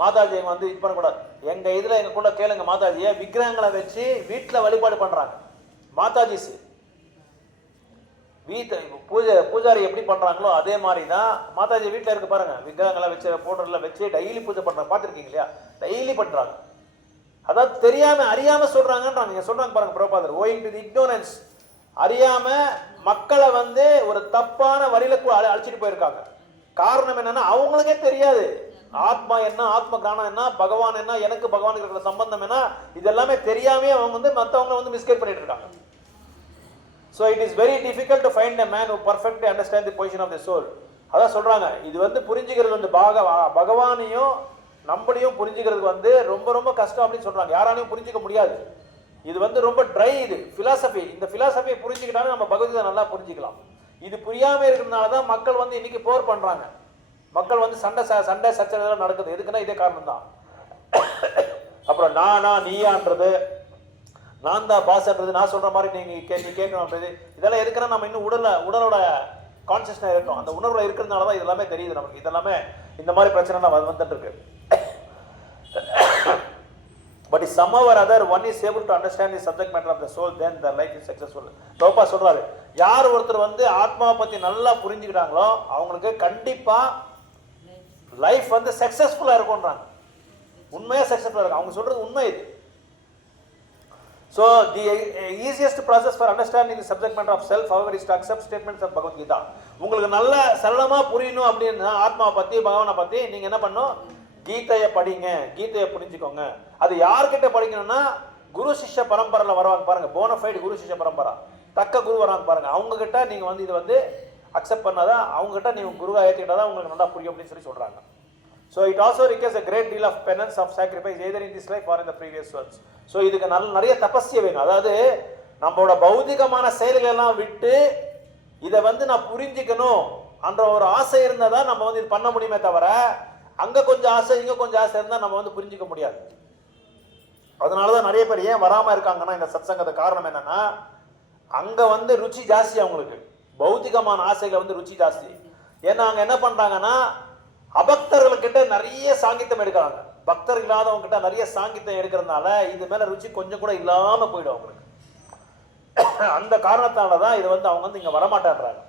மாதாஜி வந்து இது பண்ணக்கூடாது. எங்க கூட கேளுங்க, மாதாஜியை விக்கிரகங்களை வச்சு வீட்டில் வழிபாடு பண்றாங்க. மாதாஜிஸ் பூஜாரி எப்படி பண்றாங்களோ அதே மாதிரி தான் மாதாஜி வீட்டில் இருக்கு பாருங்க. விக்கிரகங்களை வச்சு போட்டோல வச்சு டெய்லி பூஜை பண்றாங்க, பார்த்துருக்கீங்க இல்லையா? டெய்லி பண்றாங்க. அதாவது தெரியாம அறியாம சொல்றாங்கன்றாங்க. நீங்க சொல்றாங்க பாருங்க பிரபுபாதர், ஓயிங் டு தி இக்னோரன்ஸ், அறியாம மக்களை வந்து ஒரு தப்பான வழியில அழைச்சிட்டு போயிருக்காங்க. காரணம் என்னன்னா அவங்களுக்கே தெரியாது ஆத்மா என்ன, ஆத்ம ஞானம் என்ன, பகவான் என்ன, எனக்கு பகவானுக்கு இருக்கிற சம்பந்தம் என்ன, இது எல்லாமே தெரியாமே அவங்க வந்து மற்றவங்களை வந்து மிஸ்கைட் பண்ணிட்டு இருக்காங்க. So it is very difficult to find a man who perfectly understands the position of the soul. அதான் சொல்றாங்க, இது வந்து புரிஞ்சுக்கிறது வந்து பகவானையும் நம்மளையும் புரிஞ்சுக்கிறதுக்கு வந்து ரொம்ப ரொம்ப கஷ்டம் அப்படின்னு சொல்றாங்க. யாராலையும் புரிஞ்சிக்க முடியாது. இது வந்து ரொம்ப ட்ரை, இது பிலாசபி. இந்த பிலாசபியை புரிஞ்சுக்கிட்டாலும் நம்ம பகவத்கீதை நல்லா புரிஞ்சுக்கலாம். இது புரியாம இருக்கிறதுனால தான் மக்கள் வந்து இன்னைக்கு போர் பண்றாங்க. மக்கள் வந்து சண்டை சச்சரவு நடக்குது. எதுக்குன்னா இதே காரணம் தான். அப்புறம் நானா நீயான்றது, நான் தான் பாஸ்ன்றது, நான் சொல்ற மாதிரி நீ கேட்கணும்ன்றது, இதெல்லாம் எதுக்குன்னா நம்ம இன்னும் உடலோட கான்சியஸ்னஸ் இருக்கணும். அந்த உணர்வுல இருக்கிறதுனால தான் இதெல்லாமே தெரியுது நமக்கு. இதெல்லாமே இந்த மாதிரி பிரச்சனை வந்துட்டு இருக்கு. But if somehow or other one is able to understand the subject matter of the soul, then the life is successful. Prabhupad சொல்றாரு, யார் ஒருத்தர் வந்து ஆத்மாவை பத்தி நல்லா புரிஞ்சுக்கிட்டாங்களோ அவங்களுக்கு கண்டிப்பா லைஃப் வந்து சக்சஸ்ஃபுல்லா இருக்கும்ன்றாங்க. உண்மையா சக்சஸ்ஃபுல்லா இருக்கும். அவங்க சொல்றது உண்மை இது. So the easiest process for understanding the subject matter of self, however, is to accept statements of Bhagavad Gita. உங்களுக்கு நல்ல சரளமா புரியணும் அப்படின்னா ஆத்மாவை பத்தி பகவானை பத்தி நீங்க என்ன பண்ணணும், கீதையை படிங்க, கீதையை புரிஞ்சுக்கோங்க. அது யார்கிட்ட படிக்கணும்னா குரு சிஷ்ய பரம்பரையில் வருவாங்க பாருங்க, போனஃபைடு குரு சிஷ்ய பரம்பரை, தக்க குரு வராங்க பாருங்க. அவங்க கிட்ட நீங்க வந்து இது வந்து அக்செப்ட் பண்ணாதான், அவங்க கிட்ட நீங்க குருவா ஏற்றிக்கிட்டாதான் உங்களுக்கு நல்லா புரியும் அப்படின்னு சொல்லி சொல்றாங்க. So it also requires a great deal of penance, of sacrifice, either in this life or in the previous worlds. So இதுக்கு நிறைய தபஸ்ய வேணும். அதாவது நம்மளோட பௌதிகமான செயல்கள் எல்லாம் விட்டு இதை வந்து நான் புரிஞ்சுக்கணும் என்ற ஒரு ஆசை இருந்தால் தான் நம்ம வந்து இது பண்ண முடியுமே தவிர, அங்கே கொஞ்சம் ஆசை இங்கே கொஞ்சம் ஆசை இருந்தால் நம்ம வந்து புரிஞ்சிக்க முடியாது. அதனால தான் நிறைய பேர் ஏன் வராமல் இருக்காங்கன்னா இந்த சத்சங்கத்துக்கு காரணம் என்னன்னா, அங்கே வந்து ருச்சி ஜாஸ்தி அவங்களுக்கு, பௌத்திகமான ஆசைகளை வந்து ருச்சி ஜாஸ்தி. ஏன்னா அங்க என்ன பண்றாங்கன்னா அபக்தர்கள்கிட்ட நிறைய சாங்கித்தம் எடுக்கிறாங்க, பக்தர் இல்லாதவங்க கிட்ட நிறைய சாங்கித்தம் எடுக்கிறதுனால இது மேல ருச்சி கொஞ்சம் கூட இல்லாம போயிடும் அவங்களுக்கு. அந்த காரணத்தாலதான் இது வந்து அவங்க வந்து இங்க வரமாட்டேன்றாங்க.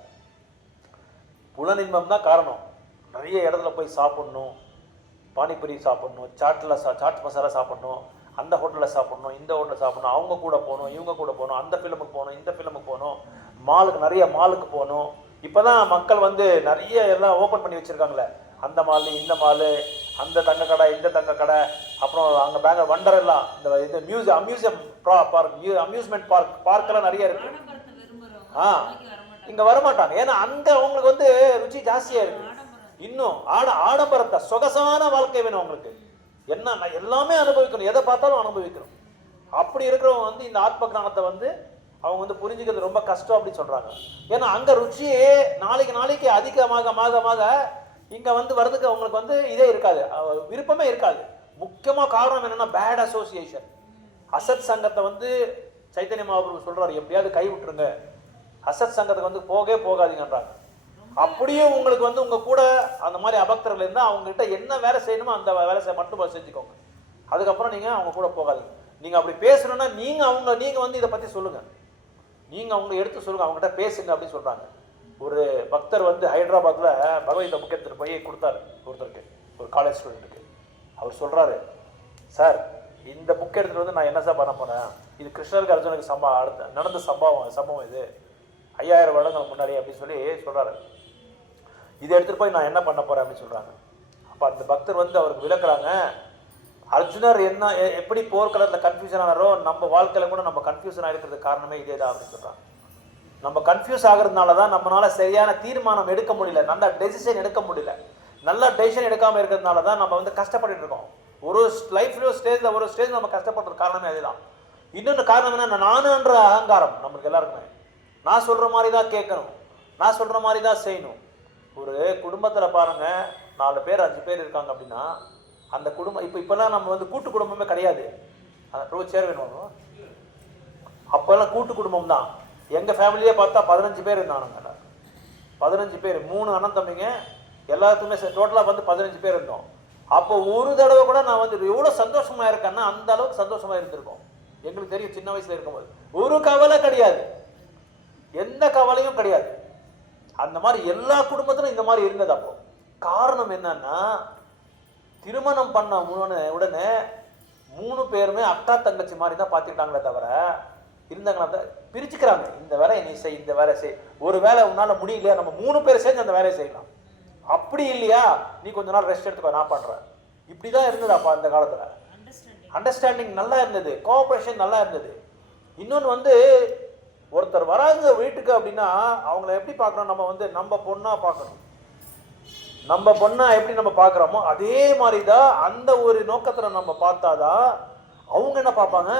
புலனின்பம் தான் காரணம். நிறைய இடத்துல போய் சாப்பிடணும், பானிபூரி சாப்பிடணும், சாட் மசாலா சாப்பிடணும், அந்த ஹோட்டலில் சாப்பிடணும், இந்த ஹோட்டலில் சாப்பிடணும், அவங்க கூட போகணும், இவங்க கூட போகணும், அந்த ஃபிலிமுக்கு போகணும், இந்த ஃபிலிமுக்கு போகணும், நிறைய மாலுக்கு போகணும். இப்போ தான் மக்கள் வந்து நிறைய எல்லாம் ஓப்பன் பண்ணி வச்சுருக்காங்களே, அந்த மாலு இந்த மாலு, அந்த தங்க கடை இந்த தங்க கடை, அப்புறம் அங்கே பேங்க வண்டரெல்லாம் இந்த அம்யூசியம் அம்யூஸ்மெண்ட் பார்க்கெல்லாம் நிறைய இருக்கு. இங்கே வரமாட்டாங்க. ஏன்னா அங்கே அவங்களுக்கு வந்து ருச்சி ஜாஸ்தியாக இருக்கு. இன்னும் ஆடம்பரத்தை சொகசான வாழ்க்கை வேணும் அவங்களுக்கு. என்ன எல்லாமே அனுபவிக்கணும், எதை பார்த்தாலும் அனுபவிக்கணும். அப்படி இருக்கிறவங்க வந்து இந்த ஆத்ம ஞானத்தை வந்து அவங்க வந்து புரிஞ்சுக்கிறது ரொம்ப கஷ்டம் அப்படின்னு சொல்றாங்க. ஏன்னா அங்க ருச்சியே நாளைக்கு அதிகமாக இங்க வந்து வர்றதுக்கு அவங்களுக்கு வந்து இதே இருக்காது, விருப்பமே இருக்காது. முக்கியமா காரணம் என்னன்னா பேட் அசோசியேஷன். அசத் சங்கத்தை வந்து சைத்தன்ய மகாபிரபு சொல்றாரு, எப்படியாவது கை விட்டுருங்க, அசத் சங்கத்துக்கு வந்து போகாதீங்கன்றாங்க. அப்படியே உங்களுக்கு வந்து உங்க கூட அந்த மாதிரி அபக்தர்கள் இருந்தால் அவங்க கிட்ட என்ன வேலை செய்யணுமோ அந்த வேலை மட்டும் செஞ்சுக்கோங்க. அதுக்கப்புறம் நீங்க அவங்க கூட போகாதீங்க. நீங்க அப்படி பேசணும்னா நீங்க வந்து இதை பத்தி சொல்லுங்க, நீங்க அவங்க எடுத்து சொல்லுங்க, அவங்ககிட்ட பேசுங்க அப்படின்னு சொல்றாங்க. ஒரு பக்தர் வந்து ஹைதராபாத்ல பகவத்கீதை புக் எடுத்துட்டு போய் கொடுத்தாரு ஒருத்தருக்கு, ஒரு காலேஜ் ஸ்டூடெண்ட்டுக்கு. அவர் சொல்றாரு, சார் இந்த புக் எடுத்துட்டு வந்து நான் என்ன சார் பண்ண போறேன், இது கிருஷ்ணருக்கு அர்ஜுனுக்கு நடந்த சம்பவம் இது 5000 வருடங்கள் முன்னாடி அப்படின்னு சொல்லி சொல்றாரு. இதை எடுத்துட்டு போய் நான் என்ன பண்ண போறேன் அப்படின்னு சொல்றாங்க. அப்ப அந்த பக்தர் வந்து அவருக்கு விளக்குறாங்க, அர்ஜுனர் எப்படி போர்க்களத்துல கன்ஃபியூஷன் ஆனாரோ நம்ம வாழ்க்கையில கூட நம்ம கன்ஃபியூஷன் ஆயிருக்கிறது காரணமே இதே தான் அப்படின்னு சொல்றாங்க. நம்ம கன்ஃபியூஸ் ஆகுறதுனால தான் நம்மளால சரியான தீர்மானம் எடுக்க முடியல, நல்ல டெசிஷன் எடுக்க முடியல. நல்ல டெசிஷன் எடுக்காம இருக்கிறதுனால தான் நம்ம வந்து கஷ்டப்பட்டு இருக்கோம். ஒரு லைஃப்ல ஒரு ஸ்டேஜ் நம்ம கஷ்டப்படுறது காரணமே அதுதான். இன்னொன்று காரணம் என்ன, நானுன்ற அகங்காரம் நம்மளுக்கு எல்லாருக்குமே. நான் சொல்ற மாதிரி தான் கேட்கணும், நான் சொல்ற மாதிரி தான் செய்யணும். ஒரு குடும்பத்துல பாருங்க 4 பேர் 5 பேர் இருக்காங்க அப்படின்னா அந்த குடும்பம் இப்பெல்லாம் நம்ம வந்து கூட்டு குடும்பமே கிடையாது. அந்த ப்ரோ சேர் வேணும். அப்பெல்லாம் கூட்டு குடும்பம் தான். எங்க ஃபேமிலியே பார்த்தா 15 பேர் இருந்தானுங்க. 15 பேர், 3 அண்ணன் தம்பிங்க, எல்லாத்துக்குமே டோட்டலா வந்து 15 பேர் இருந்தோம். அப்போ ஒரு தடவை கூட நான் வந்து எவ்வளவு சந்தோஷமா இருக்கேன்னா அந்த அளவுக்கு சந்தோஷமா இருந்திருக்கோம். எங்களுக்கு தெரியும் சின்ன வயசுல இருக்கும்போது ஒரு கவலை கிடையாது, எந்த கவலையும் கிடையாது. அந்த மாதிரி எல்லா குடும்பத்திலும் இந்த மாதிரி இருந்தது. அப்போ காரணம் என்னன்னா, திருமணம் பண்ண உடனே 3 பேருமே அக்கா தங்கச்சி மாதிரி தான் பார்த்துக்கிட்டாங்களே தவிர இருந்தாங்கன்னா பிரிச்சுக்கிறாங்க. இந்த வேலை நீ செய், இந்த வேலை செய், ஒரு வேலை உன்னால முடியலையா நம்ம 3 பேர் சேர்ந்து அந்த வேலையை செய்யலாம். அப்படி இல்லையா நீ கொஞ்ச நாள் ரெஸ்ட் எடுத்துக்கோ, நான் பண்றேன். இப்படிதான் இருந்தது அப்ப அந்த காலத்துல. அண்டர்ஸ்டாண்டிங் நல்லா இருந்தது, கோஆபரேஷன் நல்லா இருந்தது. இன்னொன்று வந்து ஒருத்தர் வராங்க வீட்டுக்கு அப்படின்னா அவங்கள எப்படி பார்க்கணும், நம்ம வந்து நம்ம பொண்ணா பார்க்கணும். நம்ம பொண்ணா எப்படி நம்ம பார்க்குறோமோ அதே மாதிரி தான் அந்த ஒரு நோக்கத்தில் நம்ம பார்த்தாதான் அவங்க என்ன பார்ப்பாங்க,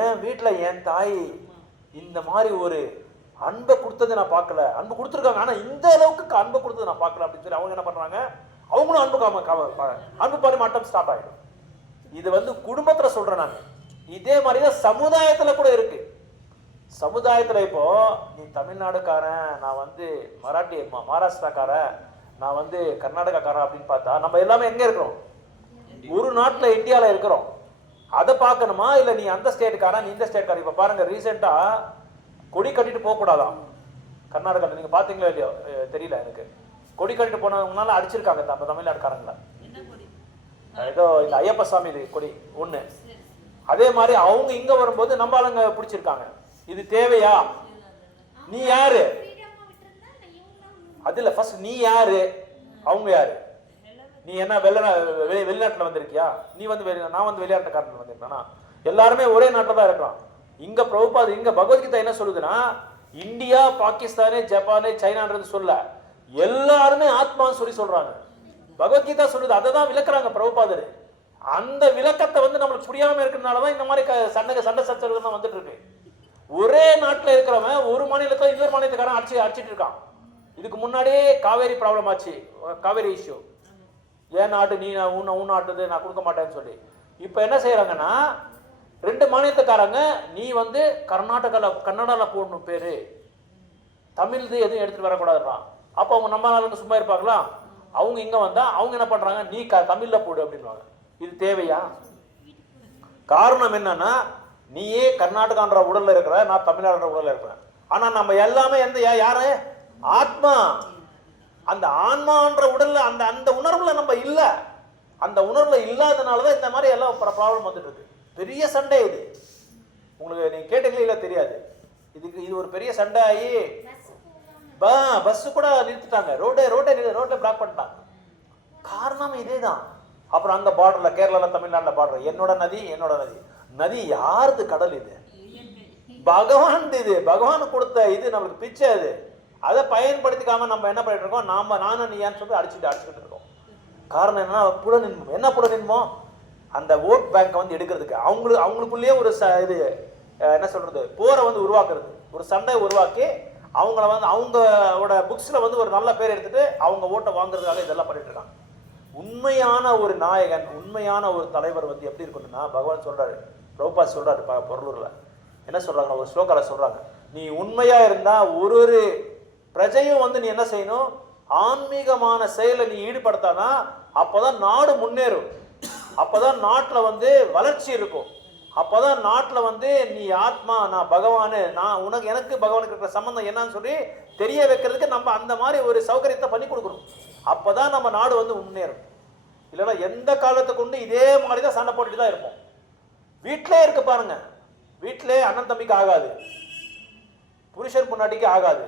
என் வீட்டில் என் தாய் இந்த மாதிரி ஒரு அன்பை கொடுத்ததை நான் பார்க்கல, அன்பு கொடுத்துருக்காங்க ஆனால் இந்த அளவுக்கு அன்பை கொடுத்ததை நான் பார்க்கல அப்படின்னு சொல்லி அவங்க என்ன பண்ணுறாங்க, அவங்களும் அன்பு பரிமாற்றம் ஸ்டார்ட் ஆகிடும். இது வந்து குடும்பத்தில் சொல்கிறேன் நான். இதே மாதிரி தான் சமுதாயத்தில் கூட இருக்கு. சமுதாயத்தில் இப்போ நீ தமிழ்நாடுக்காரன், நான் வந்து மகாராஷ்டிராக்காரன், நான் வந்து கர்நாடகாக்காரன் அப்படின்னு பார்த்தா நம்ம எல்லாமே எங்கே இருக்கிறோம், ஒரு நாட்டில் இந்தியாவில் இருக்கிறோம். அதை பார்க்கணுமா இல்லை நீ அந்த ஸ்டேட்டுக்காரன் நீ இந்த ஸ்டேட்காரன். இப்போ பாருங்க ரீசெண்டாக கொடி கட்டிட்டு போகக்கூடாதான் கர்நாடகாவில். நீங்கள் பார்த்தீங்களா இல்லையோ தெரியல எனக்கு. கொடி கட்டிட்டு போனவங்களால அடிச்சிருக்காங்க நம்ம தமிழ்நாடுக்காரங்கள. ஏதோ இந்த ஐயப்ப சாமி கொடி ஒன்று. அதே மாதிரி அவங்க இங்கே வரும்போது நம்ம ஆளுங்க பிடிச்சிருக்காங்க. இது தேவையா? நீ யாரு? அதுல ஃபர்ஸ்ட் நீ யாரு, அவங்க யாரு? நீ என்ன வெளிநாட்டுல வந்திருக்கியா? நீ வந்து நான் வந்து வெளிநாட்டுக்காரன் வந்திருக்கேனா? எல்லாருமே ஒரே நாட்டில் தான் இருக்கிறோம். இங்க பிரபுபாத் இங்க பகவத்கீதா என்ன சொல்லுதுன்னா, இந்தியா பாகிஸ்தானு ஜப்பானு சைனான்றது சொல்ல, எல்லாருமே ஆத்மான்னு சொல்றாங்க. பகவத்கீதா சொல்லுது, அதை தான் விளக்குறாங்க பிரபுபாதர். அந்த விளக்கத்தை வந்து நம்மளுக்கு புரியாம இருக்கிறதுனாலதான் இந்த மாதிரி சண்டை சச்சரவுகள் தான் வந்துட்டு இருக்கு. ஒரே நாட்டில் இருக்கிறவன் ஒரு மாநிலத்தில் இன்னொரு மாநிலத்துக்காரன் அடிச்சிட்டு இருக்கான். இதுக்கு முன்னாடியே காவேரி ப்ராப்ளம் ஆச்சு, காவேரி இஷ்யூ. ஏன் நாட்டு நீ உன் நாட்டுது நான் கொடுக்க மாட்டேன்னு சொல்லி இப்போ என்ன செய்யறாங்கன்னா 2 மாநிலத்துக்காரங்க நீ வந்து கர்நாடகாவில் கன்னடாவில் போடணும் பேரு, தமிழ் எதுவும் எடுத்துகிட்டு வரக்கூடாதுன்றான். அப்போ அவங்க நம்ம ஆளுங்க சும்மா இருப்பாங்களா? அவங்க இங்கே வந்தால் அவங்க என்ன பண்ணுறாங்க, நீ தமிழில் போடு அப்படின்வாங்க. இது தேவையா? காரணம் என்னன்னா, நீயே கர்நாடகான்ற உடலில் இருக்கிற, நான் தமிழ்நாடுன்ற உடலில் இருக்கிறேன். ஆனால் நம்ம எல்லாமே யாரு? ஆத்மா. அந்த ஆன்மான்ற உடல்ல அந்த உணர்வுல நம்ம இல்லை. அந்த உணர்வுல இல்லாதனால தான் இந்த மாதிரி எல்லாம் ப்ராப்ளம் வந்துட்டு இருக்கு. பெரிய சண்டை இது. உங்களுக்கு நீங்க கேட்டீங்களா தெரியாது. இது ஒரு பெரிய சண்டை ஆகி பஸ் கூட நிறுத்திட்டாங்க. ரோட்டை பிளாக் பண்ணிட்டாங்க. காரணம் இதே தான். அப்புறம் அங்க பார்டர்ல, கேரளால, தமிழ்நாட்டில் பார்டர், என்னோட நதி யாருது? கடல் இது பகவான். இது பகவான் கொடுத்த இது, நம்மளுக்கு பிச்சை. அது அதை பயன்படுத்திக்காம நம்ம என்ன பண்ணிட்டு இருக்கோம், நானும் நீயான்னு சொல்லி அடிச்சுக்கிட்டு இருக்கோம். காரணம் என்னன்னா, புலனின்மோ அந்த ஓட் பேங்கை வந்து எடுக்கிறதுக்கு அவங்களுக்குள்ளேயே ஒரு இது என்ன சொல்றது, போரை வந்து உருவாக்குறது, ஒரு சண்டை உருவாக்கி அவங்கள வந்து அவங்களோட புக்ஸ்ல வந்து ஒரு நல்ல பேர் எடுத்துட்டு அவங்க ஓட்டை வாங்குறதுக்காக இதெல்லாம் பண்ணிட்டு இருக்காங்க. உண்மையான ஒரு நாயகன், உண்மையான ஒரு தலைவர் வந்து எப்படி இருக்கணும்னா, பகவான் சொல்றாரு, பிரபுபாத் சொல்றாரு பொருளூர்ல என்ன சொல்றாங்க, ஒரு ஸ்லோகால சொல்றாங்க, நீ உண்மையா இருந்தா ஒரு பிரஜையும் வந்து நீ என்ன செய்யணும், ஆன்மீகமான செயலை நீ ஈடுபடுத்தாதான் அப்பதான் நாடு முன்னேறும். அப்பதான் நாட்டுல வந்து வளர்ச்சி இருக்கும். அப்பதான் நாட்டுல வந்து நீ ஆத்மா, நான் பகவானு, நான் எனக்கு பகவானுக்கு இருக்கிற சம்பந்தம் என்னன்னு சொல்லி தெரிய வைக்கிறதுக்கு நம்ம அந்த மாதிரி ஒரு சௌகரியத்தை பண்ணி கொடுக்கணும். அப்பதான் நம்ம நாடு வந்து முன்னேறும். இல்லைன்னா எந்த காலத்தை கொண்டு இதே மாதிரி தான் சண்டை போட்டுட்டு தான் இருப்போம். வீட்டிலே இருக்கு பாருங்க, வீட்டிலே அண்ணன் தம்பிக்கு ஆகாது, புருஷன் பொண்டாட்டிக்கு ஆகாது.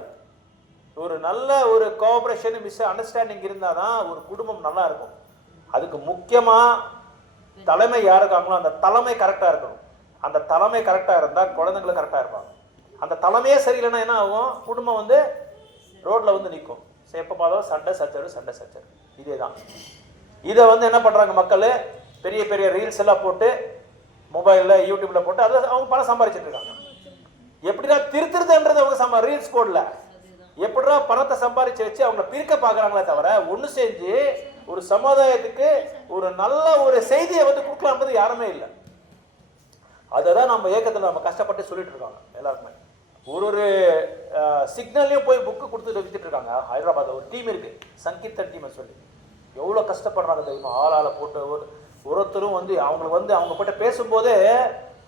ஒரு நல்ல ஒரு கோஆபரேஷன், அண்டர்ஸ்டாண்டிங் இருந்தாதான் ஒரு குடும்பம் நல்லா இருக்கும். அதுக்கு முக்கியமா தலைமை யார் இருக்காங்களோ அந்த தலைமை கரெக்டா இருக்கணும். அந்த தலைமை கரெக்டா இருந்தா குழந்தைங்களும் கரெக்டா இருப்பாங்க. அந்த தலைமையே சரியில்லைன்னா என்ன ஆகும், குடும்பம் வந்து ரோட்ல வந்து நிற்கும். எப்ப பார்த்தாலும் சண்டை சச்சரவு. இதே தான். இதை வந்து என்ன பண்றாங்க மக்கள், பெரிய பெரிய ரீல்ஸ் எல்லாம் போட்டு மொபைல்ல யூடியூப்ல போட்டு அதை அவங்க பணம் சம்பாதிச்சிட்டு இருக்காங்க. எப்படிடா திருத்துறதுன்றது அவங்க ரீல்ஸ் போடல, எப்படிடா பணத்தை சம்பாதிச்சு வச்சு அவங்க பிரிக்க பாக்குறாங்களே தவிர ஒண்ணு செஞ்சு ஒரு சமுதாயத்துக்கு ஒரு நல்ல ஒரு செய்தியை வந்து கொடுக்கலாம்ன்றது யாருமே இல்லை. அதான் நம்ம இயக்கத்தில் நம்ம கஷ்டப்பட்டு சொல்லிட்டு இருக்காங்க எல்லாருக்குமே. ஒரு சிக்னல்லையும் போய் புக்கு கொடுத்துட்டு வித்துட்டு இருக்காங்க. ஹைதராபாத் ஒரு டீம் இருக்கு, சங்கீர்த்தன் டீம் சொல்லி, எவ்வளவு கஷ்டப்படுறாங்க தெரியுமா. ஆளால போட்டு ஒருத்தரும் வந்து அவங்களுக்கு வந்து அவங்க கிட்ட பேசும்போது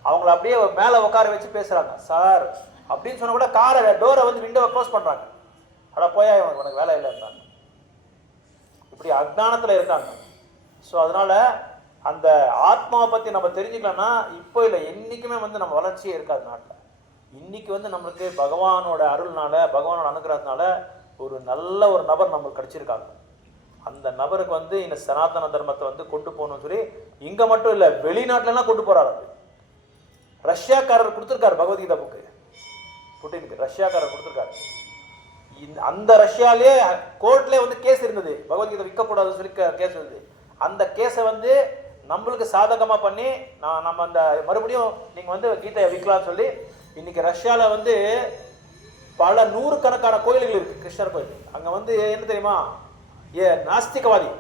அவங்கள அப்படியே மேல உட்கார வச்சு பேசுறாங்க. சார் அப்படின்னு சொன்னா கூட காரை டோரை வந்து விண்டோவை க்ளோஸ் பண்றாங்க. அட போயா உனக்கு வேலை இல்லை இருந்தாங்க. இப்படி அஜ்ஞானத்துல இருக்காங்க. ஸோ அதனால அந்த ஆத்மாவை பத்தி நம்ம தெரிஞ்சுக்கலாம்னா இப்போ இல்லை, என்னைக்குமே வந்து நம்ம வளர்ச்சியே இருக்காது நாட்டில். இன்னைக்கு வந்து நம்மளுக்கு பகவானோட அருள்னால, பகவானோட அனுகிரகத்தினால ஒரு நல்ல ஒரு நபர் நம்மளுக்கு கிடைச்சிருக்காங்க. அந்த நபருக்கு வந்து இந்த சனாதன தர்மத்தை வந்து கொண்டு போகணும்னு சொல்லி இங்க மட்டும் இல்லை, வெளிநாட்டுலாம் கொண்டு போறாரு. ரஷ்யாக்காரர் கொடுத்துருக்காரு பகவத்கீதா புக்கு, புட்டினுக்கு ரஷ்யாக்காரர் கொடுத்துருக்காரு. அந்த ரஷ்யாலே கோர்ட்லேயே வந்து கேஸ் இருந்தது, பகவத்கீதை விற்கக்கூடாதுன்னு சொல்லி கேஸ் இருந்தது. அந்த கேஸை வந்து நம்மளுக்கு சாதகமா பண்ணி நம்ம அந்த மறுபடியும் நீங்க வந்து கீதையை விற்கலாம்னு சொல்லி இன்னைக்கு ரஷ்யால வந்து பல நூறுக்கணக்கான கோயில்கள் இருக்கு, கிருஷ்ணர் கோயில். அங்க வந்து என்ன தெரியுமா, நாஸ்திகவாதி,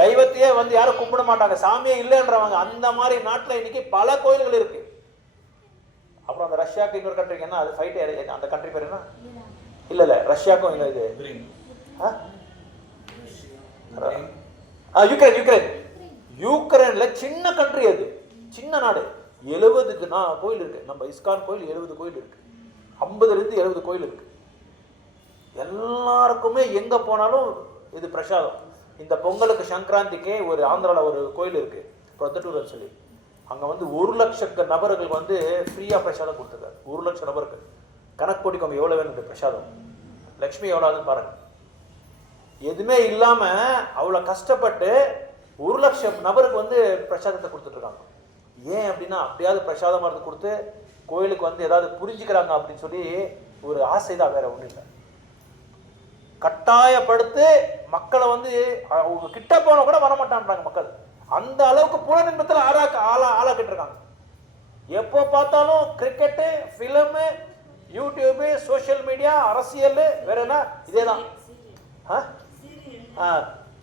தெய்வத்தையே வந்து யாரும் கும்பிட மாட்டாங்க, சாமியே இல்லைன்றவங்க, அந்த மாதிரி நாட்டில் இன்னைக்கு பல கோயில்கள் இருக்கு. அப்புறம் அந்த ரஷ்யாவுக்கு இன்னொரு கண்ட்ரிக்கு என்ன அது ஃபைட், அந்த கண்ட்ரி பேர் என்ன, இல்ல ரஷ்யாவுக்கும் இங்க இது யூக்ரைன்ல சின்ன கண்ட்ரி, அது சின்ன நாடு. 70 கோயில் இருக்கு. நம்ம இஸ்கான் கோயில் 70 கோயில் இருக்கு, 50 70 கோயில் இருக்கு. எல்லாருக்குமே எங்க போனாலும் இது பிரசாதம். இந்த பொங்கலுக்கு சங்கராந்திக்கு ஒரு ஆந்திரால ஒரு கோயில் இருக்கு, பிரொத்தட்டூர் சொல்லி, அங்க வந்து 1 லட்சம் நபர்கள் வந்து ஃப்ரீயா பிரசாதம் கொடுத்துருக்காரு. 1 லட்சம் நபருக்கு கணக்கு போட்டிக்கோங்க எவ்வளவு வேணும் பிரசாதம். லக்ஷ்மி எவ்வளவுன்னு பாருங்க. எதுவுமே இல்லாம அவ்வளவு கஷ்டப்பட்டு 1 லட்சம் நபருக்கு வந்து பிரசாதத்தை கொடுத்துட்டு இருக்காங்க. ஏன் அப்படின்னா அப்படியாவது பிரசாதம் மருந்து கொடுத்து கோயிலுக்கு வந்து ஏதாவது புரிஞ்சுக்கிறாங்க அப்படின்னு சொல்லி ஒரு ஆசை தான், வேற ஒண்ணு இல்லை. கட்டாயப்படுத்து மக்களை வந்து அவங்க கிட்ட போன கூட வரமாட்டான்றாங்க மக்கள். அந்த அளவுக்கு புலனின்பத்தில் ஆளாக்கிட்டு இருக்காங்க. எப்போ பார்த்தாலும் cricket, film, YouTube, social media, அரசியல், வேற என்ன இதேதான்.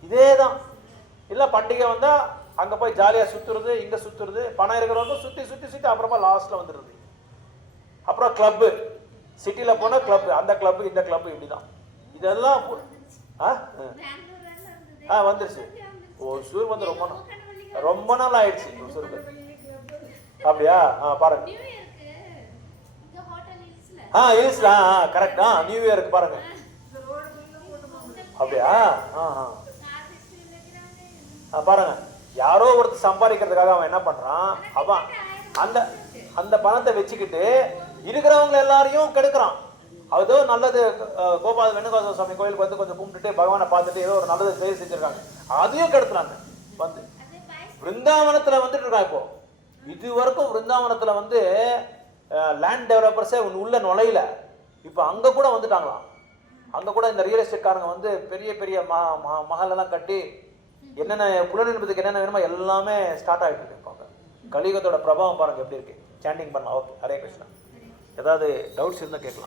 இதேதான். இல்லை பண்டிகை வந்தா அங்க போய் ஜாலியா சுத்துறது, இங்க சுத்துறது, பணம் இருக்கிறவங்க சுத்தி சுத்தி சுத்தி அப்புறமா லாஸ்ட்ல வந்துடுறது. அப்புறம் கிளப்பு, சிட்டியில் போனால் கிளப், அந்த கிளப்பு இந்த கிளப்பு இப்படி தான். இதெல்லாம் வந்துருச்சு. ஒசூர் வந்து ரொம்ப நாள் ஆயிடுச்சு ஒசூருக்கு. அப்படியா? பாருங்க. ஹில்ஸ்ல கரெக்ட். நியூ இயருக்கு பாருங்க. அப்படியா? பாருங்க, யாரோ ஒருத்தர் சம்பாதிக்கிறதுக்காக அவன் என்ன பண்றான், அவன் அந்த அந்த பணத்தை வச்சுக்கிட்டு இருக்கிறவங்க எல்லாரையும் கெடுக்கிறான். அதோ நல்லது கோபால வேணுகோபால சுவாமி கோயிலுக்கு வந்து கொஞ்சம் கும்பிட்டுட்டு பகவானை பார்த்துட்டு ஏதோ ஒரு நல்லது செயல் செஞ்சிருக்காங்க, அதையும் கெடுத்துறாங்க. வந்து விருந்தாவனத்துல வந்துட்டு இருக்கான். இப்போ இது வரைக்கும் விருந்தாவனத்துல வந்து லேண்ட் டெவலப்பர்ஸே உள்ள நுழையில, இப்போ அங்க கூட வந்துட்டாங்களாம். அங்க கூட இந்த ரியல் எஸ்டேட்காரங்க வந்து பெரிய பெரிய மஹாலெல்லாம் கட்டி என்னென்ன புலனின்பதுக்கு என்னென்ன வேணுமோ எல்லாமே ஸ்டார்ட் ஆகிட்டு இருக்கு. இப்போ கலியுகத்தோட பிரபாவம் பாருங்க எப்படி இருக்கு. சாண்டிங் பண்ணலாம். ஓகே, ஹரே கிருஷ்ணா. ஏதாவது டவுட்ஸ் இருந்தால் கேட்கலாம்.